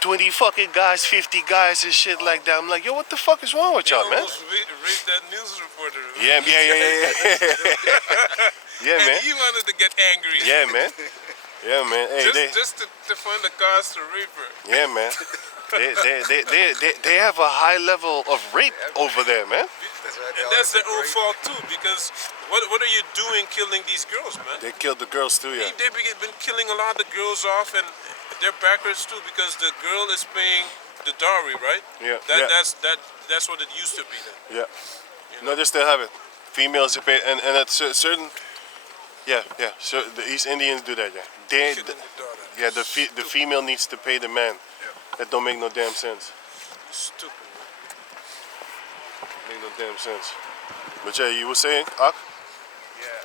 20 fucking guys, 50 guys and shit like that. I'm like, yo, what the fuck is wrong with They y'all, man? almost raped that news reporter. Yeah. Yeah, And man. he wanted to get angry. Yeah, man. Yeah, man. Hey, just to find the cause to rape her. yeah, man. They have a high level of rape over there, man. And that's their own fault too, because what are you doing killing these girls, man? They killed the girls too, yeah. They've been killing a lot of the girls off, and they're backwards too, because the girl is paying the dowry, right? Yeah, That, yeah. That's what it used to be then. Yeah. No, they still have it. Females pay, and at certain, yeah. So the East Indians do that, yeah. Killing the daughter. Yeah, the female needs to pay the man. That don't make no damn sense. Stupid. Make no damn sense. But yeah, you were saying, Ak? Yeah,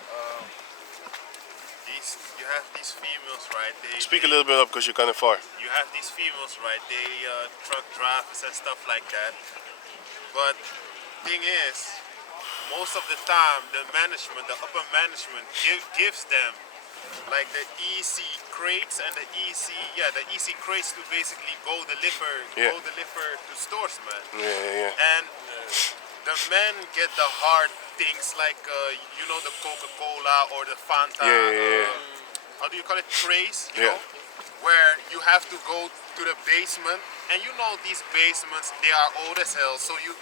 you have these females, right? Speak a little bit up because you're kind of far. You have these females, right? They truck drivers and stuff like that. But thing is, most of the time, the management, the upper management, gives them like the EC crates and the EC crates to basically go deliver to stores, man. Yeah. And the men get the hard things like the Coca-Cola or the Fanta. Yeah. How do you call it? Trays, you Yeah. know, where you have to go to the basement, and you know these basements, they are old as hell, so you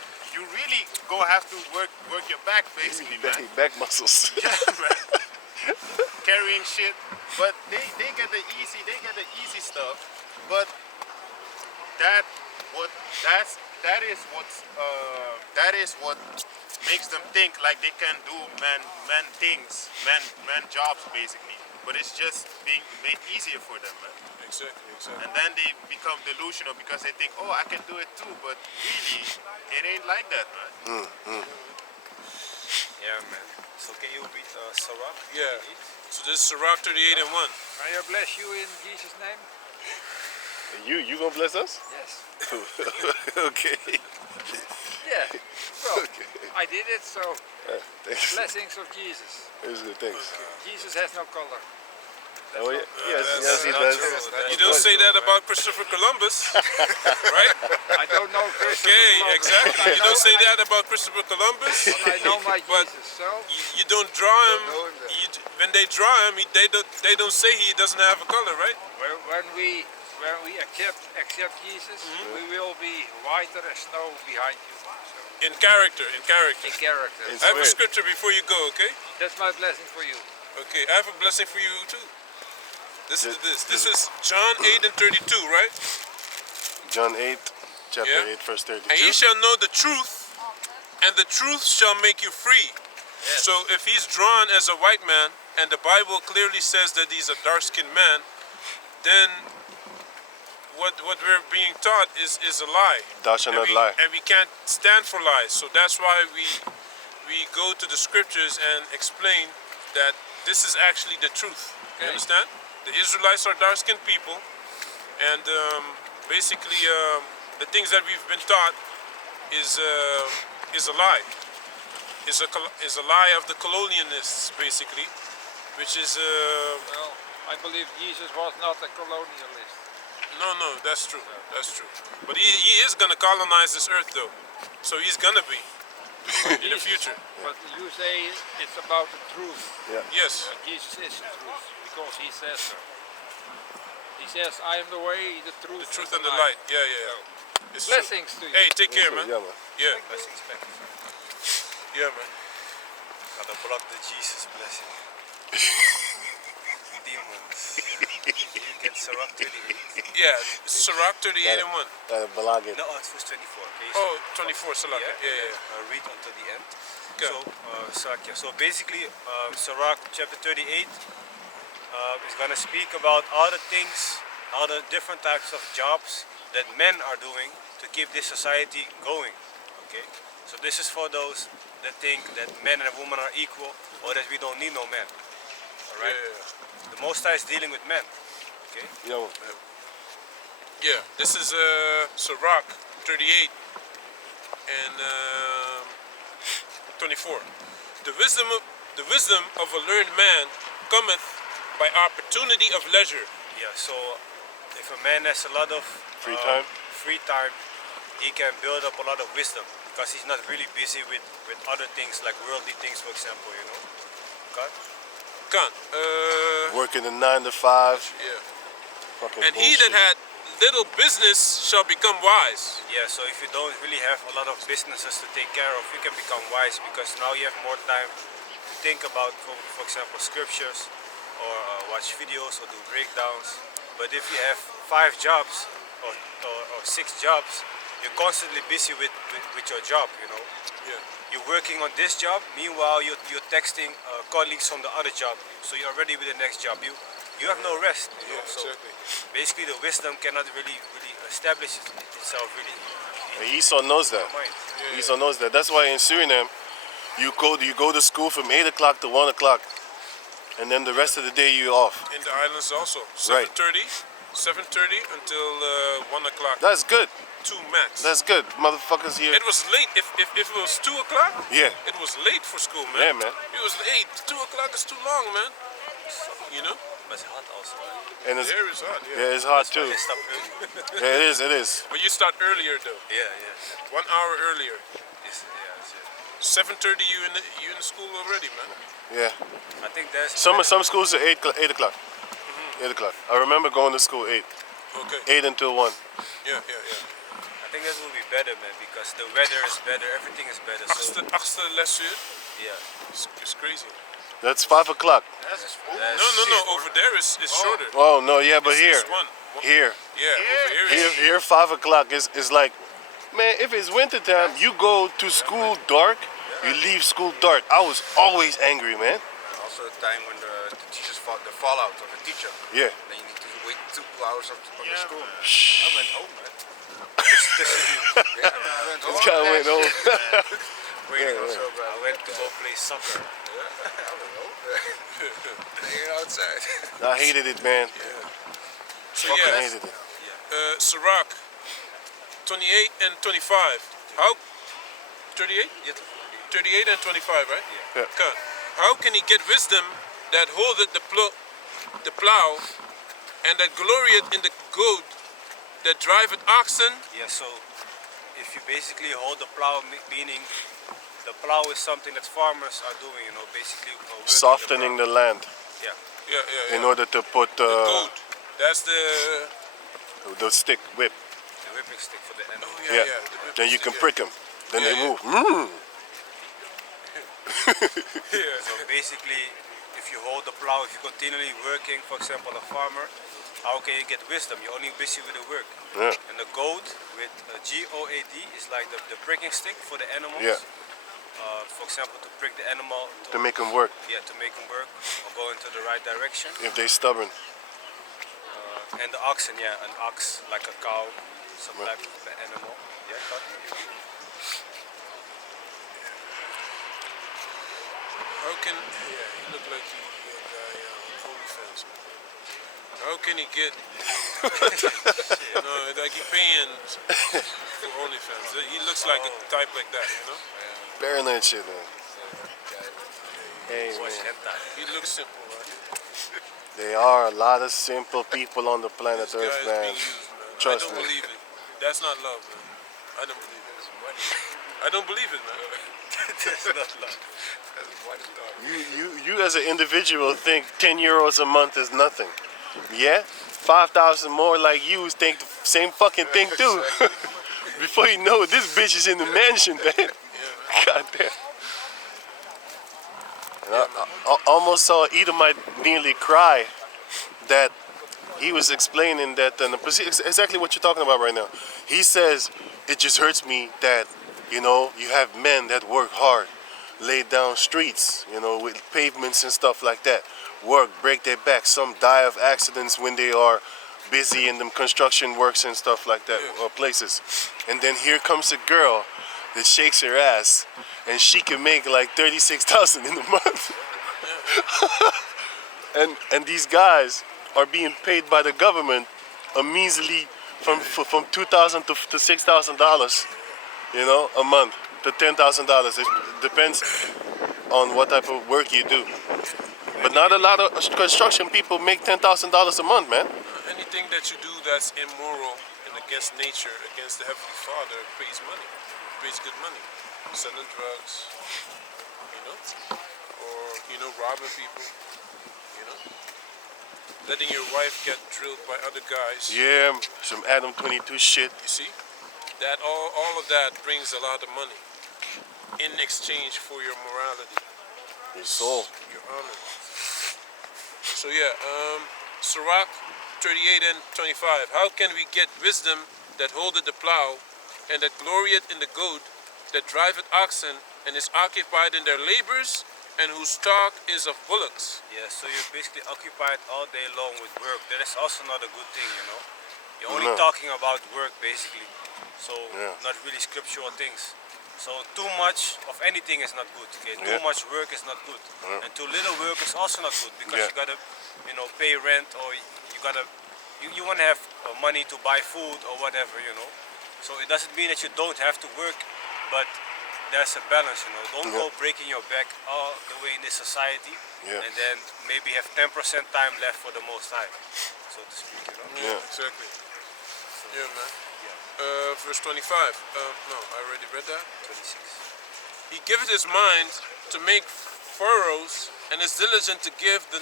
really have to work your back basically, man. Back muscles. Yeah, man. Carrying shit, but they get the easy stuff, but that that is what makes them think like they can do man things, man jobs basically. But it's just being made easier for them, man. Exactly. And then they become delusional because they think, oh, I can do it too. But really, it ain't like that, man. Yeah, man. So can you read Sirach? Yeah. So this is Sirach 38 and 1. May I bless you in Jesus' name? You gonna bless us? Yes. Okay. Yeah. Well, Okay. I did it, so Thanks. blessings of Jesus. It's good. Thanks. Jesus has no color. Oh yeah. Yes, he not does. true. You don't say that about Christopher Columbus, right? I don't know Christopher Okay, Columbus, exactly. but I You don't know- say that about Christopher Columbus. But I know my But- Jesus, so You don't draw him. When they draw him, they don't say he doesn't have a color, right? when we accept Jesus, we will be whiter as snow behind you. So, In character. in character. In I have a spirit. scripture before you go, okay? That's my blessing for you. Okay, I have a blessing for you too. This This- is John 8 and 32, right? John 8, chapter Yeah. 8, verse 32. And ye shall know the truth, and the truth shall make you free. So if he's drawn as a white man, and the Bible clearly says that he's a dark-skinned man, then what we're being taught is a lie. Thou shalt not lie. And we can't stand for lies. So that's why we go to the scriptures and explain that this is actually the truth. You understand? The Israelites are dark-skinned people, and basically the things that we've been taught is a lie. Is a lie of the colonialists, basically, which is Well, I believe Jesus was not a colonialist. no, that's true. That's true. But he is gonna colonize this earth, though. So he's gonna be in the future. But you say it's about the truth. Yes. Jesus is the truth because he says so. He says, I am the way, the truth, The truth and the light. Yeah. It's true. Blessings to you. Hey, take care, man. Yeah, man. Yeah, Blessings back. yeah, man. Gotta block the Jesus blessing. Demons. You get Sirach 38. Yeah, Sirach 38 and 1. Balagin. No, it's verse 24. Okay. Oh, 24, Salak. Yeah. Read until the end. Okay. So, Sirach, yeah. So basically, Sirach chapter 38 is going to speak about all the things, all the different types of jobs that men are doing to keep this society going. Okay. So this is for those that think that men and women are equal, or that we don't need no men. All right. The Most High is dealing with men. Okay. Yeah, man. Yeah, this is Sirach 38 and 24. The wisdom of a learned man cometh by opportunity of leisure. Yeah. So if a man has a lot of Free time? he can build up a lot of wisdom because he's not really busy with other things like worldly things, for example. You know. Okay. Kan. Working the 9 to 5. Yeah. Fucking And he that bullshit. had little business shall become wise. Yeah, so if you don't really have a lot of businesses to take care of, you can become wise because now you have more time to think about, for example, scriptures or watch videos or do breakdowns. But if you have 5 jobs or 6 jobs, you're constantly busy with your job, you know. Yeah. You're working on this job, meanwhile you're texting colleagues from the other job, so you're already with the next job. You have no rest, you know. So exactly. basically the wisdom cannot really establish itself really And Esau knows that. in your mind. Esau knows that. That's why in Suriname, you go to school from 8 o'clock to 1 o'clock, and then the rest of the day you're off. In the islands also. Right. 7:30 until 1 o'clock. That's good. 2 max. That's good. Motherfuckers here. It was late. If it was 2 o'clock, Yeah. it was late for school, man. Yeah, man. It was late. 2 o'clock is too long, man. You know? But it's hot also. And it's, There is hot, yeah, it's hot too. They stop early. Yeah, it is. But you start earlier though. Yeah. 1 hour earlier. It's 7:30 you in the school already, man. Yeah. I think there's Some schools are 8 o'clock. 8 o'clock. I remember going to school 8. Okay. 8 until 1. Yeah. I think that will be better, man, because the weather is better, everything is better. So Achtste lesuur. yeah. It's crazy. That's 5 o'clock. No. Over there is shorter. Oh no, yeah, but here, It's one. here, Yeah, over here is. here, 5 o'clock is like, man. If it's winter time, you go to school dark. You leave school dark. I was always angry, man. Also a time when the teachers fall, the fallout of the teacher. Yeah. Then you need to wait 2 hours of the school. I went home, man. Yeah, man, I went This home. guy went home. Waiting also, bro. I went to go play soccer. Hanging outside. I hated it, man. So I yeah, hated it. Sirach 28 and 25. How? 38? 38 and 25, right? Yeah. Okay. How can he get wisdom that holdeth the plow, and that glorieth in the goad that driveth oxen? Yeah, so if you basically hold the plow, meaning the plow is something that farmers are doing, you know, basically working Softening the land Yeah. Yeah. in order to put The goad. That's the. the stick whip. The whipping stick for the animal. Oh, yeah. The Then you can prick them. Then Yeah, they yeah. move. Yeah. So basically, if you hold the plow, if you're continually working, for example, a farmer, how can you get wisdom? You're only busy with the work. Yeah. And the goad, with G-O-A-D, is like the pricking stick for the animals. Yeah. For example, to prick the animal. To make them work. Yeah, to make them work or go into the right direction. If they stubborn. And the oxen, yeah, an ox, like a cow, some type of animal. Yeah, Katt? How can? Yeah, he looked like he guy OnlyFans. How can he get? No, like he paying for OnlyFans. He looks like a type like that, you know. Paranoid shit, man. Hey, Watch man. hentai. He looks simple, right? There are a lot of simple people on the planet This guy Earth, is man. being used, man. Trust I don't me. believe it. That's not love, man. I don't believe it. I don't believe it, man. That's not love. You as an individual think 10 euros a month is nothing. Yeah? 5,000 more like you think the same fucking thing too. Before you know it, this bitch is in the mansion, man. God damn. And I almost saw Edomite nearly cry that he was explaining that, and exactly what you're talking about right now. He says, it just hurts me that, you know, you have men that work hard, lay down streets, you know, with pavements and stuff like that, work, break their back. Some die of accidents when they are busy in them construction works and stuff like that, or places. And then here comes a girl that shakes her ass, and she can make like 36,000 in a month. and these guys are being paid by the government a measly from $2,000 to $6,000, you know, a month to $10,000. It depends on what type of work you do. But not a lot of construction people make $10,000 a month, man. Anything that you do that's immoral and against nature, against the Heavenly Father, pays money. Pays good money. Selling drugs, you know, or, you know, robbing people, you know. Letting your wife get drilled by other guys. Yeah, some Adam 22 shit. You see? That all of that brings a lot of money in exchange for your morality. Your soul. Your honor. So yeah, Sirach 38 and 25. How can we get wisdom that holdeth the plow, and that glorieth in the goad, that driveth oxen, and is occupied in their labors, and whose stock is of bullocks? Yeah, so you're basically occupied all day long with work. That is also not a good thing, you know. You're only No. talking about work, basically. So, Yeah. not really scriptural things. So, too much of anything is not good, okay? Too Yeah. much work is not good. And too little work is also not good, because Yeah. you gotta, you know, pay rent, or you gotta, you wanna have money to buy food or whatever, you know. So, it doesn't mean that you don't have to work, but there's a balance, you know. Don't Yeah. go breaking your back all the way in this society, Yeah. and then maybe have 10% time left for the Most High, so to speak, you know. Yeah. Exactly. Yeah, man. Verse 25. No, I already read that. 26. He giveth his mind to make furrows, and is diligent to give the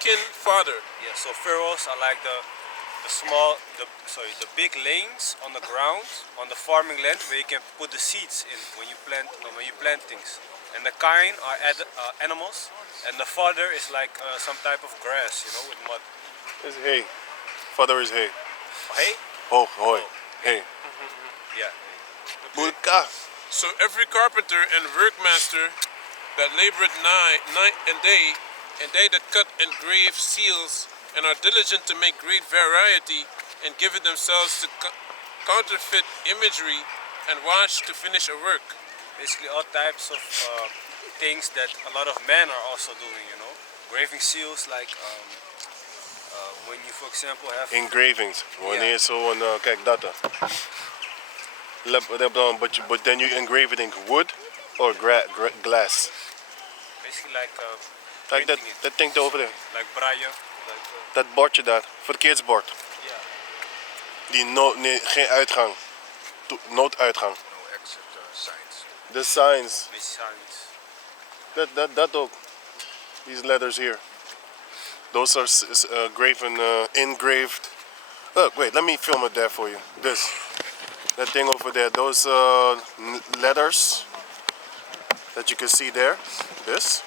kin fodder. Yeah, so furrows are like the big lanes on the ground, on the farming land, where you can put the seeds in when you plant things. and the kine are animals, and the fodder is like some type of grass, you know, with mud. It's hay. Father is hay. Hey? Ho, hoi. Hay. Yeah. Bulka. So every carpenter and workmaster that laboreth night and day, and they that cut and grave seals, and are diligent to make great variety, and give it themselves to counterfeit imagery, and watch to finish a work. Basically all types of things that a lot of men are also doing, you know. Graving seals like when you, for example, have... Engravings. Wanneer zo een, kijk dat dan. But then you engrave it in wood or glass. Basically like Like that, printing it. dat ding over there. Like braille. Like, Dat bordje daar. Verkeersbord. yeah. Die nee, geen uitgang. Nooduitgang. No exit signs. The signs. Signs. Dat ook. These letters here. Those are engraved. Look, wait, let me film it there for you. This. That thing over there. Those letters that you can see there. This.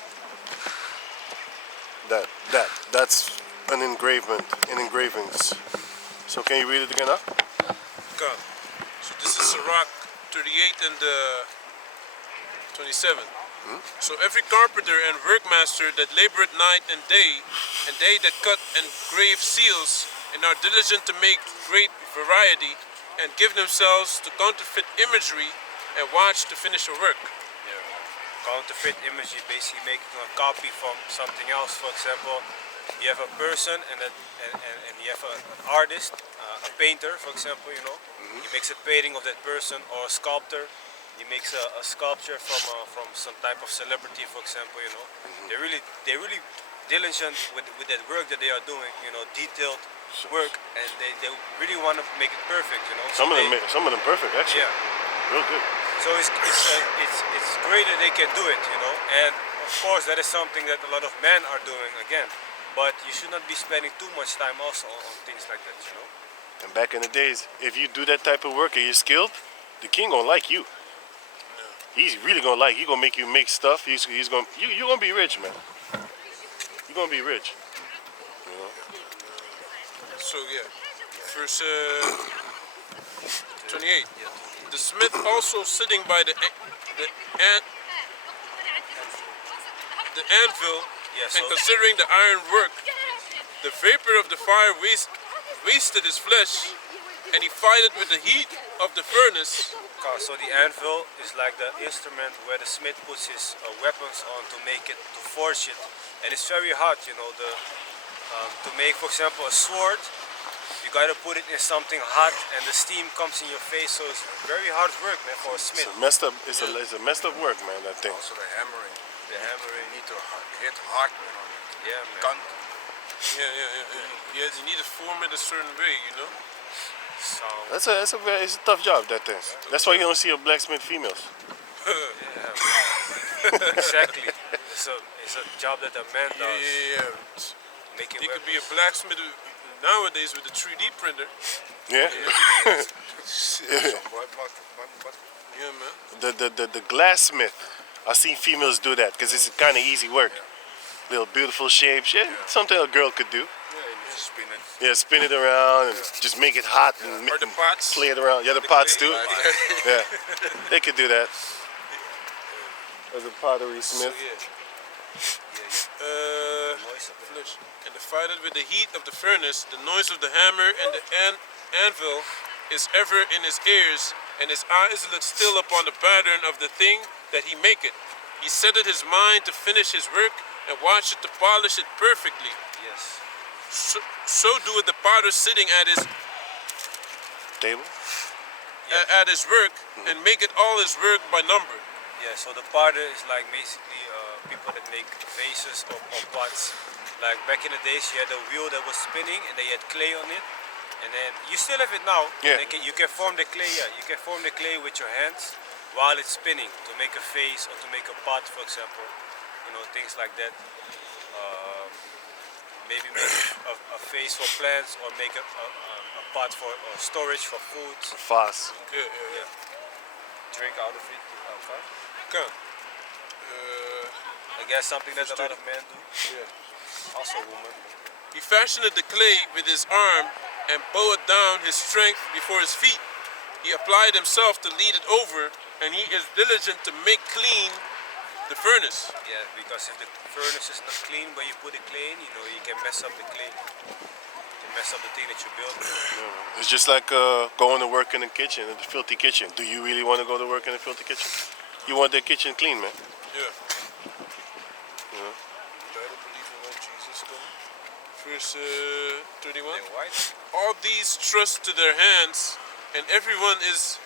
That's an engravement in engravings. So can you read it again now? Okay. So this is Sirach 38 and 27. So every carpenter and workmaster that laboreth night and day, and they that cut and grave seals, and are diligent to make great variety, and give themselves to counterfeit imagery, and watch to finish a work. Counterfeit imagery, basically making a copy from something else. For example, you have a person and you have an artist, a painter, for example, you know. He makes a painting of that person, or a sculptor. He makes a sculpture from some type of celebrity, for example, you know. They're really diligent with that work that they are doing, you know, detailed work, and they really want to make it perfect, you know. Some of them perfect actually. Yeah. Real good. So it's great that they can do it, you know, and of course that is something that a lot of men are doing again, but you should not be spending too much time also on things like that, you know. And back in the days, if you do that type of work and you're skilled, the king gonna like you. He's really gonna like. He gonna make you make stuff. He's gonna you gonna be rich, man. You're gonna be rich. You know? So yeah, verse 28. The smith also sitting by the anvil, Yeah, and so considering the iron work, the vapor of the fire wasted his flesh, and he fighted with the heat of the furnace. so the anvil is like the instrument where the smith puts his weapons on to make it, to forge it, and it's very hot, you know. To make, for example, a sword, you gotta put it in something hot, and the steam comes in your face. So it's very hard work, man, for a smith. It's a messed up. It's a messed up work, man. That thing. Also the hammering. The hammering. You need to hit hard, man, on it. Yeah, man. Kant. Yeah, you need to form it a certain way, you know. So It's a tough job. That thing. That's why you don't see a blacksmith females. exactly, it's a job that a man does. Yeah. Make it You could weapons. be a blacksmith nowadays with a 3D printer. Yeah. But Yeah, man. The glassmith. I've seen females do that because it's kind of easy work. Little beautiful shapes. Yeah, something a girl could do. yeah, you need to spin it. Yeah, spin it around and just make it hot and Or the pots. play it around. Yeah, the pots clay. too. Yeah, they could do that. As a pottery So, smith. yeah. Noise of it. Flesh. And the fighted with the heat of the furnace, the noise of the hammer and the anvil is ever in his ears, and his eyes look still upon the pattern of the thing that he maketh. He setteth his mind to finish his work, and watcheth to polish it perfectly. Yes. So doeth the potter sitting at his Table. at his work, and maketh all his work by number. Yeah, so the potter is like basically people that make vases or pots. Like back in the days, you had a wheel that was spinning and they had clay on it. And then you still have it now. Yeah. You can form the clay. Yeah, you can form the clay with your hands while it's spinning to make a vase or to make a pot, for example. You know, things like that. Maybe make a vase for plants, or make a pot for storage for food. Vase. Yeah. Drink out of it. Okay. Kan. Again, something that a lot of men do. Yeah. Also women. He fashioned the clay with his arm and bowed down his strength before his feet. He applied himself to lead it over, and he is diligent to make clean the furnace. Yeah, because if the furnace is not clean where you put the clay in, you know, you can mess up the clay. You can mess up the thing that you build. It's just like going to work in the kitchen, in the filthy kitchen. Do you really want to go to work in a filthy kitchen? You want the kitchen clean, man. Yeah. Yeah. Better believe in what Jesus done. Verse 31. And white. All these trust to their hands, and everyone is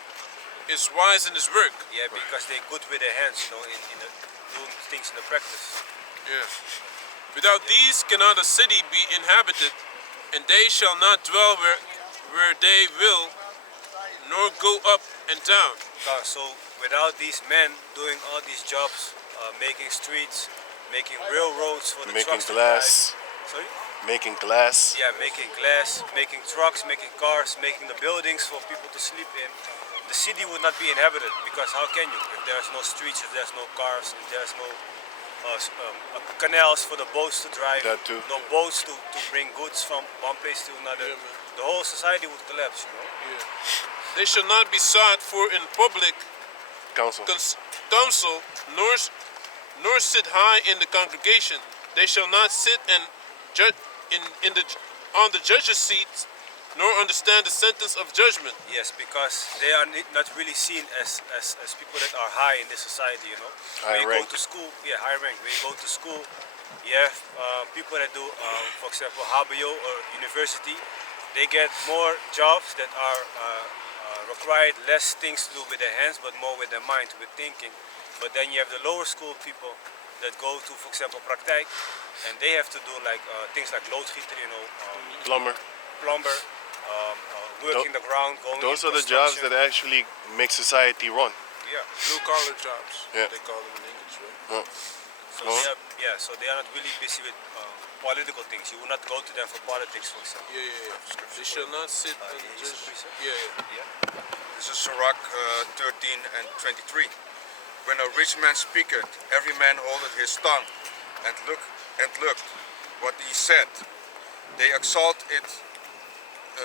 wise in his work. Yeah, because they're good with their hands, you know, in the, doing things in the practice. Yeah. Without these cannot a city be inhabited, and they shall not dwell where they will, nor go up and down. So without these men doing all these jobs, making streets, making railroads for the Making trucks to glass. drive. Sorry? Making glass. Yeah, making glass, making trucks, making cars, making the buildings for people to sleep in. The city would not be inhabited, because how can you? If there's no streets, if there's no cars, if there's no canals for the boats to drive, That too. no boats to bring goods from one place to another, Yeah, man. the whole society would collapse, you know? Yeah. They shall not be sought for in public Council. council, nor sit high in the congregation. They shall not sit and judge on the judge's seats, nor understand the sentence of judgment. Yes, because they are not really seen as people that are high in this society, you know. High when you rank. go to school, yeah, high rank. When you go to school, you have people that do, for example, HBO or university. They get more jobs that are required less things to do with their hands, but more with their mind, with thinking. But then you have the lower school people that go to, for example, praktijk, and they have to do like things like loodgieter, you know, Plumber. plumber, working the ground, going Those in are the jobs construction. that actually make society run. Yeah. Blue collar jobs. Yeah. They call them in English, right? So Oh. so they are not really busy with political things. You will not go to them for politics, for example. Yeah. They shall not sit on the Jesus judge. Christ. Yeah. This is Sirach 13 and 23. When a rich man speaketh, every man holdeth his tongue, and looked what he said. They exalt it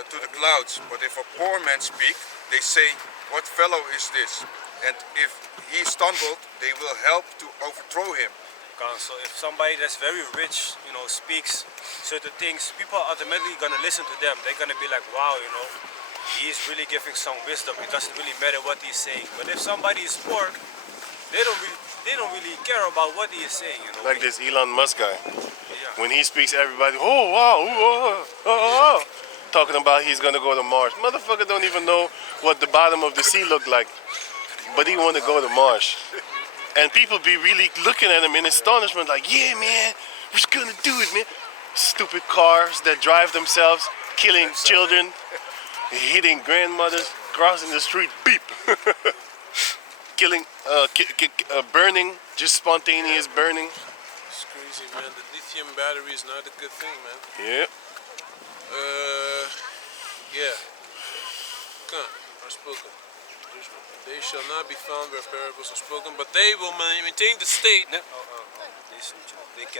to the clouds, but if a poor man speak, they say, what fellow is this? And if he stumbled, they will help to overthrow him. So if somebody that's very rich, you know, speaks certain things, people are automatically gonna listen to them. They're gonna be like, wow, you know, he's really giving some wisdom. It doesn't really matter what he's saying. But if somebody is poor, they don't really care about what he is saying, you know. Like this Elon Musk guy. Yeah. When he speaks, everybody, oh wow, talking about he's gonna go to Mars. Motherfucker don't even know what the bottom of the sea looked like, but he want to go to Mars. And people be really looking at him in astonishment, like, yeah, man, we're gonna do it, man. Stupid cars that drive themselves, killing children, hitting grandmothers, crossing the street, beep. Killing, burning, just spontaneous burning. It's crazy, man. The lithium battery is not a good thing, man. Yeah. Yeah. Katt are spoken. They shall not be found where parables are spoken, but they will maintain the state.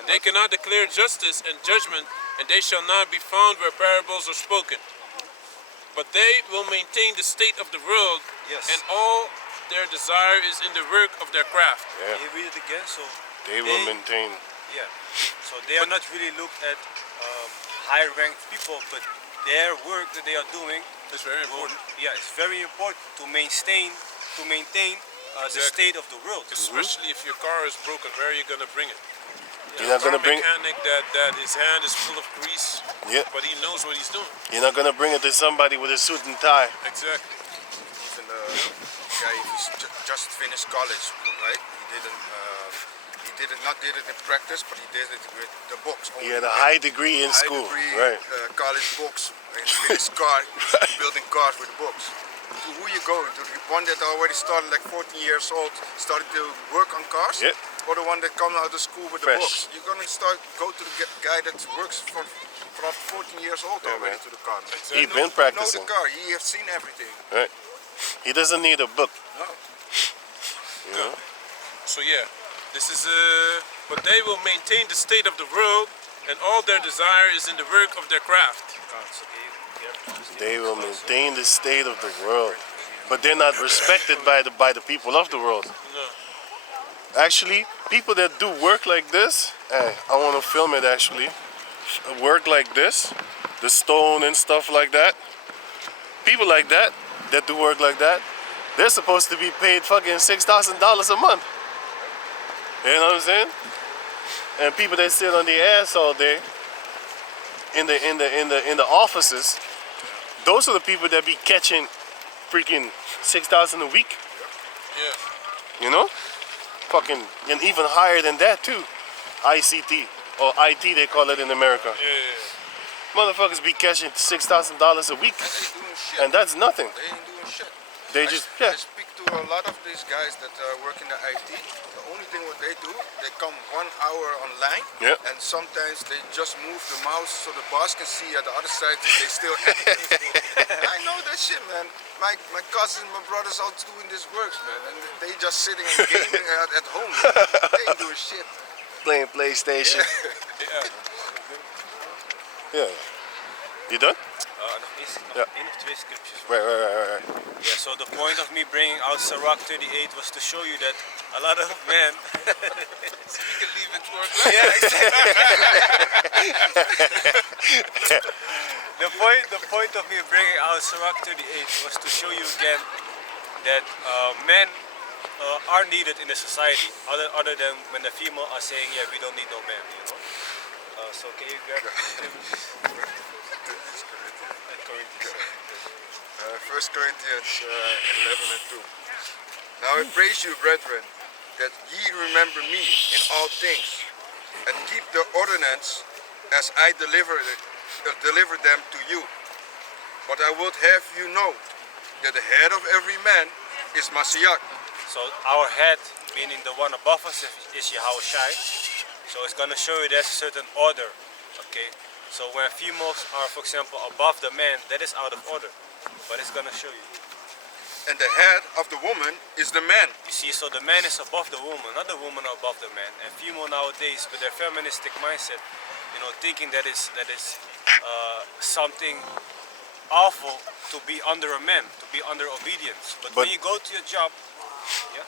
They cannot declare justice and judgment, and they shall not be found where parables are spoken. But they will maintain the state of the world, Yes. and all their desire is in the work of their craft. Yeah. Can you read it again? So They will maintain. Yeah. So they are not really looked at high-ranked people, but their work that they are doing. It's very important. Yeah, it's very important to maintain the state of the world. Especially if your car is broken, where are you gonna bring it? You're not gonna bring. Mechanic that his hand is full of grease, Yeah. but he knows what he's doing. You're not gonna bring it to somebody with a suit and tie. Exactly. Even the guy who's just finished college, right? He did it in practice, but he did it with the books. He had a high degree in school, right? College books, and finished building cars with books. To who you going to? The one that already started like 14 years old, started to work on cars, Yeah. or the one that come out of school with the Fresh. books? You're gonna go to the guy that works from 14 years old already man. to the car. He Know- been practicing. Know the car. He has seen everything. Right. He doesn't need a book. No. You know? So yeah, this is but they will maintain the state of the world, and all their desire is in the work of their craft. They will maintain the state of the world, but they're not respected by the people of the world. No. Actually, people that do work like this, hey, I want to film it actually. Work like this, the stone and stuff like that. People like that do work like that, they're supposed to be paid fucking $6,000 a month. You know what I'm saying? And people that sit on their ass all day in the offices, those are the people that be catching freaking 6,000 a week. Yeah. You know? Fucking, and even higher than that too. ICT or IT they call it in America. Yeah. Motherfuckers be catching $6,000 a week, They ain't doing shit. and that's nothing. They ain't doing shit. They just yeah. I speak to a lot of these guys that work in the IT. The only thing what they do, they come 1 hour online, Yeah. and sometimes they just move the mouse so the boss can see at the other side that they still active. I know that shit, man. My cousin, my brothers all doing this works, man, and they just sitting and gaming at home. They ain't doing shit. Playing PlayStation. Yeah. Yeah. You done? Nog eens, nog Ja. 1 of 2 scriptures. Right. Yeah, so the point of me bringing out Sirach 38 was to show you that a lot of men. We can leave it work. Yeah, exactly. the point of me bringing out Sirach 38 was to show you again that men are needed in the society, other than when the female are saying, yeah, we don't need no man, you know. So can you grab Corinthians? 1 Corinthians 11 and 2. Now I praise you, brethren, that ye remember me in all things, and keep the ordinance as I deliver them to you. But I would have you know that the head of every man is Mashiach. So our head, meaning the one above us, is Yahushai. So it's going to show you there's a certain order, okay? So when females are, for example, above the man, that is out of order. But it's going to show you. And the head of the woman is the man. You see, so the man is above the woman, not the woman above the man. And female nowadays, with their feministic mindset, you know, thinking that is something awful to be under a man, to be under obedience. But when you go to your job, yeah.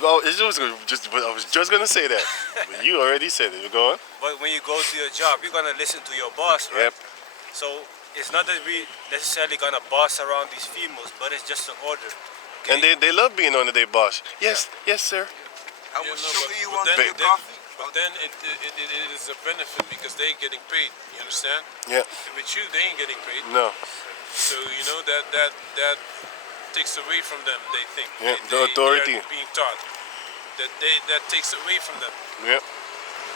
Well, I was just gonna say that, but you already said it. You're going. But when you go to your job, you're gonna listen to your boss, right? Yep. So it's not that we necessarily gonna boss around these females, but it's just an order. And they love being under their boss. Yes, sir. How Yeah, much no, sugar but- you but want then- in your then- coffee? But then it is a benefit because they're getting paid. You understand? Yeah. With you, they ain't getting paid. No. So you know that takes away from them. They think. Yeah, They- the authority. They are being taught. That takes away from them. Yeah.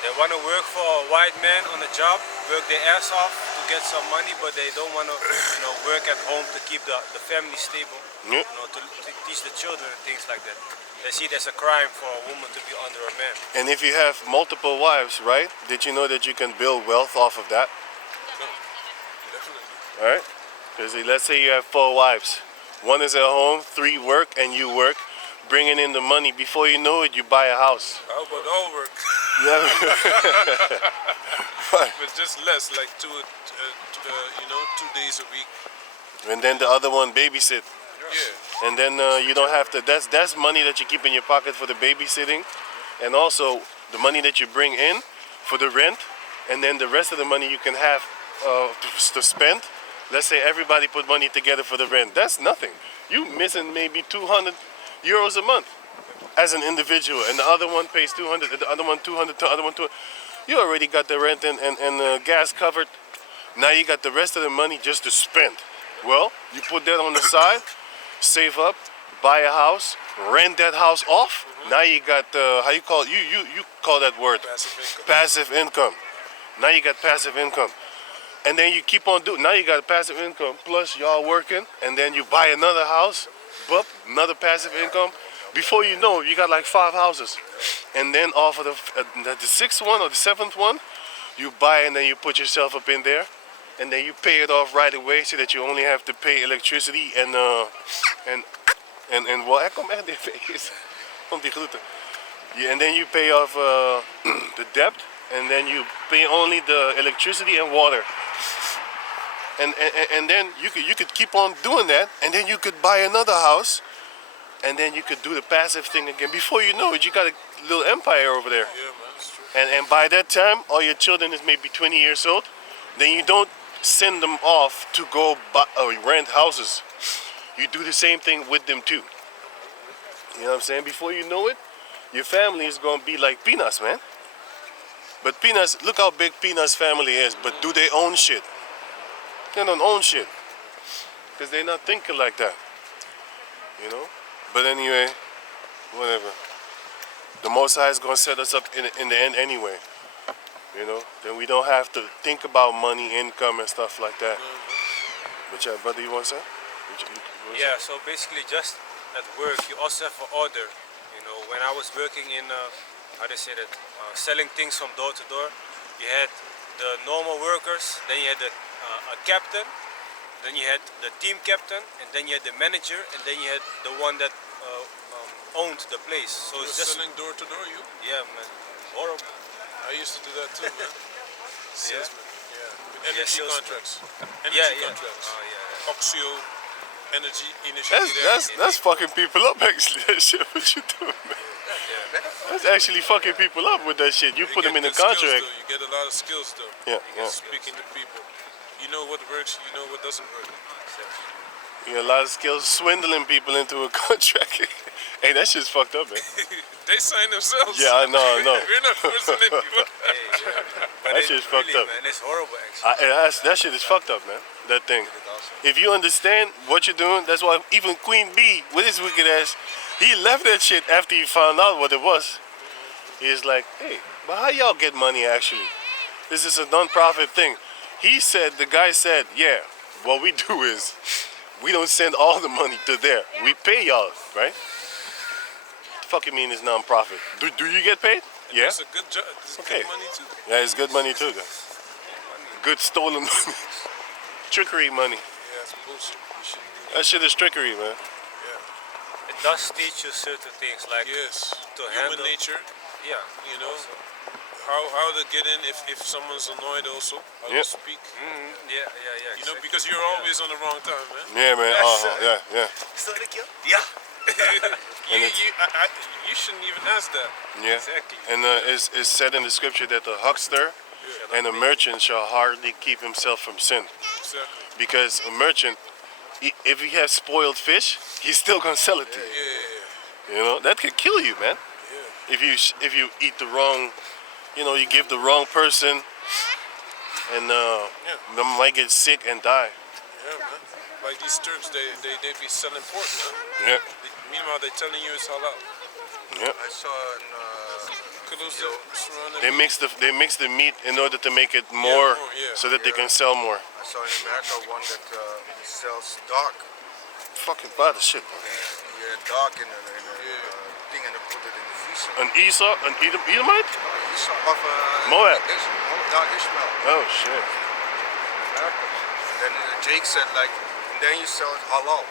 They want to work for a white man on a job, work their ass off to get some money, but they don't want to, you know, work at home to keep the family stable. Yeah. You know, to teach the children and things like that. They see it as a crime for a woman to be under a man. And if you have multiple wives, right? Did you know that you can build wealth off of that? No, definitely. All right. Because let's say you have 4 wives. One is at home, 3 work, and you work, bringing in the money. Before you know it, you buy a house. How about all work? Yeah. But just less, like 2 days a week. And then the other one babysit. Yeah. And then you don't have to. That's money that you keep in your pocket for the babysitting, and also the money that you bring in for the rent, and then the rest of the money you can have to spend. Let's say everybody put money together for the rent. That's nothing. You missing maybe 200 euros a month as an individual, and the other one pays 200, the other one 200, the other one 200. You already got the rent and gas covered. Now you got the rest of the money just to spend. Well, you put that on the side, save up, buy a house, rent that house off. Now you got how you call it? You call that word Passive income. passive income. Now you got passive income. And then you keep on doing. Now you got passive income plus y'all working, and then you buy another house, boop, another passive income. Before you know, you got like 5 houses, and then off of the 6th one or the 7th one, you buy and then you put yourself up in there, and then you pay it off right away, so that you only have to pay electricity and wat. Kom echt even. Komt die groeten. Yeah, and then you pay off the debt, and then you pay only the electricity and water. And then you could keep on doing that, and then you could buy another house, and then you could do the passive thing again. Before you know it, you got a little empire over there. Yeah, man, that's true. And by that time, all your children is maybe 20 years old. Then you don't send them off to go buy, rent houses. You do the same thing with them too. You know what I'm saying? Before you know it, your family is gonna be like Peanuts, man. But Peanuts, look how big Peanuts' family is. But do they own shit? They don't own shit, because they're not thinking like that. You know? But anyway, whatever. The Most High is gonna set us up in the end anyway. You know? Then we don't have to think about money, income, and stuff like that. But yeah, brother, you want to say? Yeah, so basically just at work you also have an order. You know, when I was working in, how do you say that, selling things from door to door, you had the normal workers, then you had a captain, then you had the team captain, and then you had the manager, and then you had the one that owned the place. So You're it's just selling door to door, you? yeah, man, horrible. I used to do that too, man. Salesman. Yeah. With energy salesman. contracts. Energy Yeah. contracts. Oh yeah. Oxio, energy, initiative. That's fucking people up actually. That shit, what you doing, man? That's actually fucking people up with that shit. You put them in a contract. You get a lot of skills though. Yeah, yeah. Speaking to people. You know what works, you know what doesn't work. You got a lot of skills swindling people into a contract. Hey, that shit's fucked up, man. They sign themselves. Yeah, I know. We're not forcing people. But That shit's fucked really, up. man, it's horrible actually. That shit is fucked up, man. That thing. If you understand what you're doing, that's why even Queen B, with his wicked ass, he left that shit after he found out what it was. He's like, hey, but how y'all get money actually? This is a non-profit thing. The guy said, yeah, what we do is, we don't send all the money to there. We pay y'all, right? The fuck you mean it's non-profit? Do you get paid? Yeah. It's a good job. It's Okay. good money too. Yeah, it's good money too, though. Good stolen money. Trickery money. Yeah, it's bullshit. You shouldn't do That shit is trickery, man. Yeah. It does teach you certain things like Yes. to Human handle. nature, Yeah. you know. How to get in if someone's annoyed also. How Yep. to speak. Yeah. You know, because you're always on the wrong time, man. Yeah, man. Yeah. Yeah. You shouldn't even ask that. Yeah. Exactly. And it's said in the scripture that the huckster and a merchant shall hardly keep himself from sin. Exactly. Because a merchant, if he has spoiled fish, he's still gonna sell it to you. Yeah. You know, that could kill you, man. Yeah. If you eat the wrong, you give the wrong person, and they might get sick and die. Yeah, man. Like these Turks, they be selling pork, man. Yeah. Meanwhile, they're telling you it's halal. Yeah. I saw an Close video. surrounding. They mix the meat in order to make it more, more, yeah. so that they can sell more. I saw in America one that he sells dog. Fucking bad as shit. Yeah, dog in a thing and they put it in the freezer. An Edomite? Esau of Moab. Ishmael. Oh shit. America. Then Jake said like, and then you sell it halal.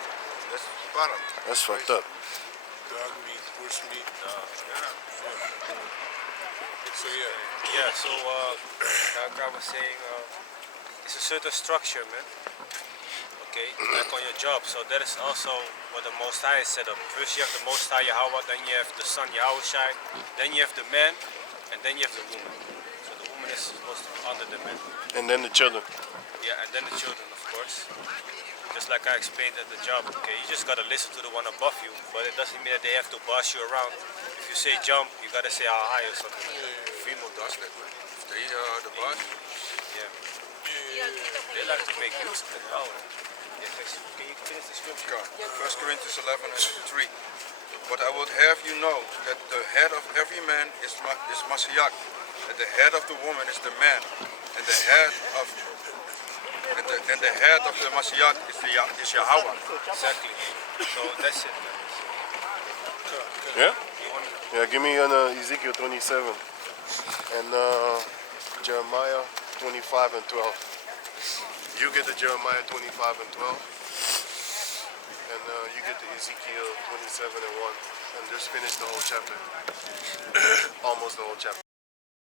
That's bottom. That's fucked up. Dog meat, horse meat. So Yeah, so like I was saying, it's a certain structure, man. Okay, like on your job. So that is also what the Most High is set up. First you have the Most High Yahweh, then you have the Son Yahushai, then you have the man, and then you have the woman. So the woman is supposed to be under the man. And then the children. Yeah, and then the children, of course. Just like I explained at the job, okay, you just gotta listen to the one above you, but it doesn't mean that they have to boss you around. If you say jump, you gotta say how high or something. Female does that, man. If they are the boss. Yeah. They like to make use of the power. Yeah, can you finish the scripture? 1 Corinthians 11 and 3. But I would have you know that the head of every man is Mashiach, and the head of the woman is the man, and the head of the Mashiach is Yahweh. Exactly. So that's it. Yeah? Yeah, give me an Ezekiel 27 and Jeremiah 25 and 12. You get the Jeremiah 25 and 12. And you get to Ezekiel 27 and 1, and just finish the whole chapter. Almost the whole chapter.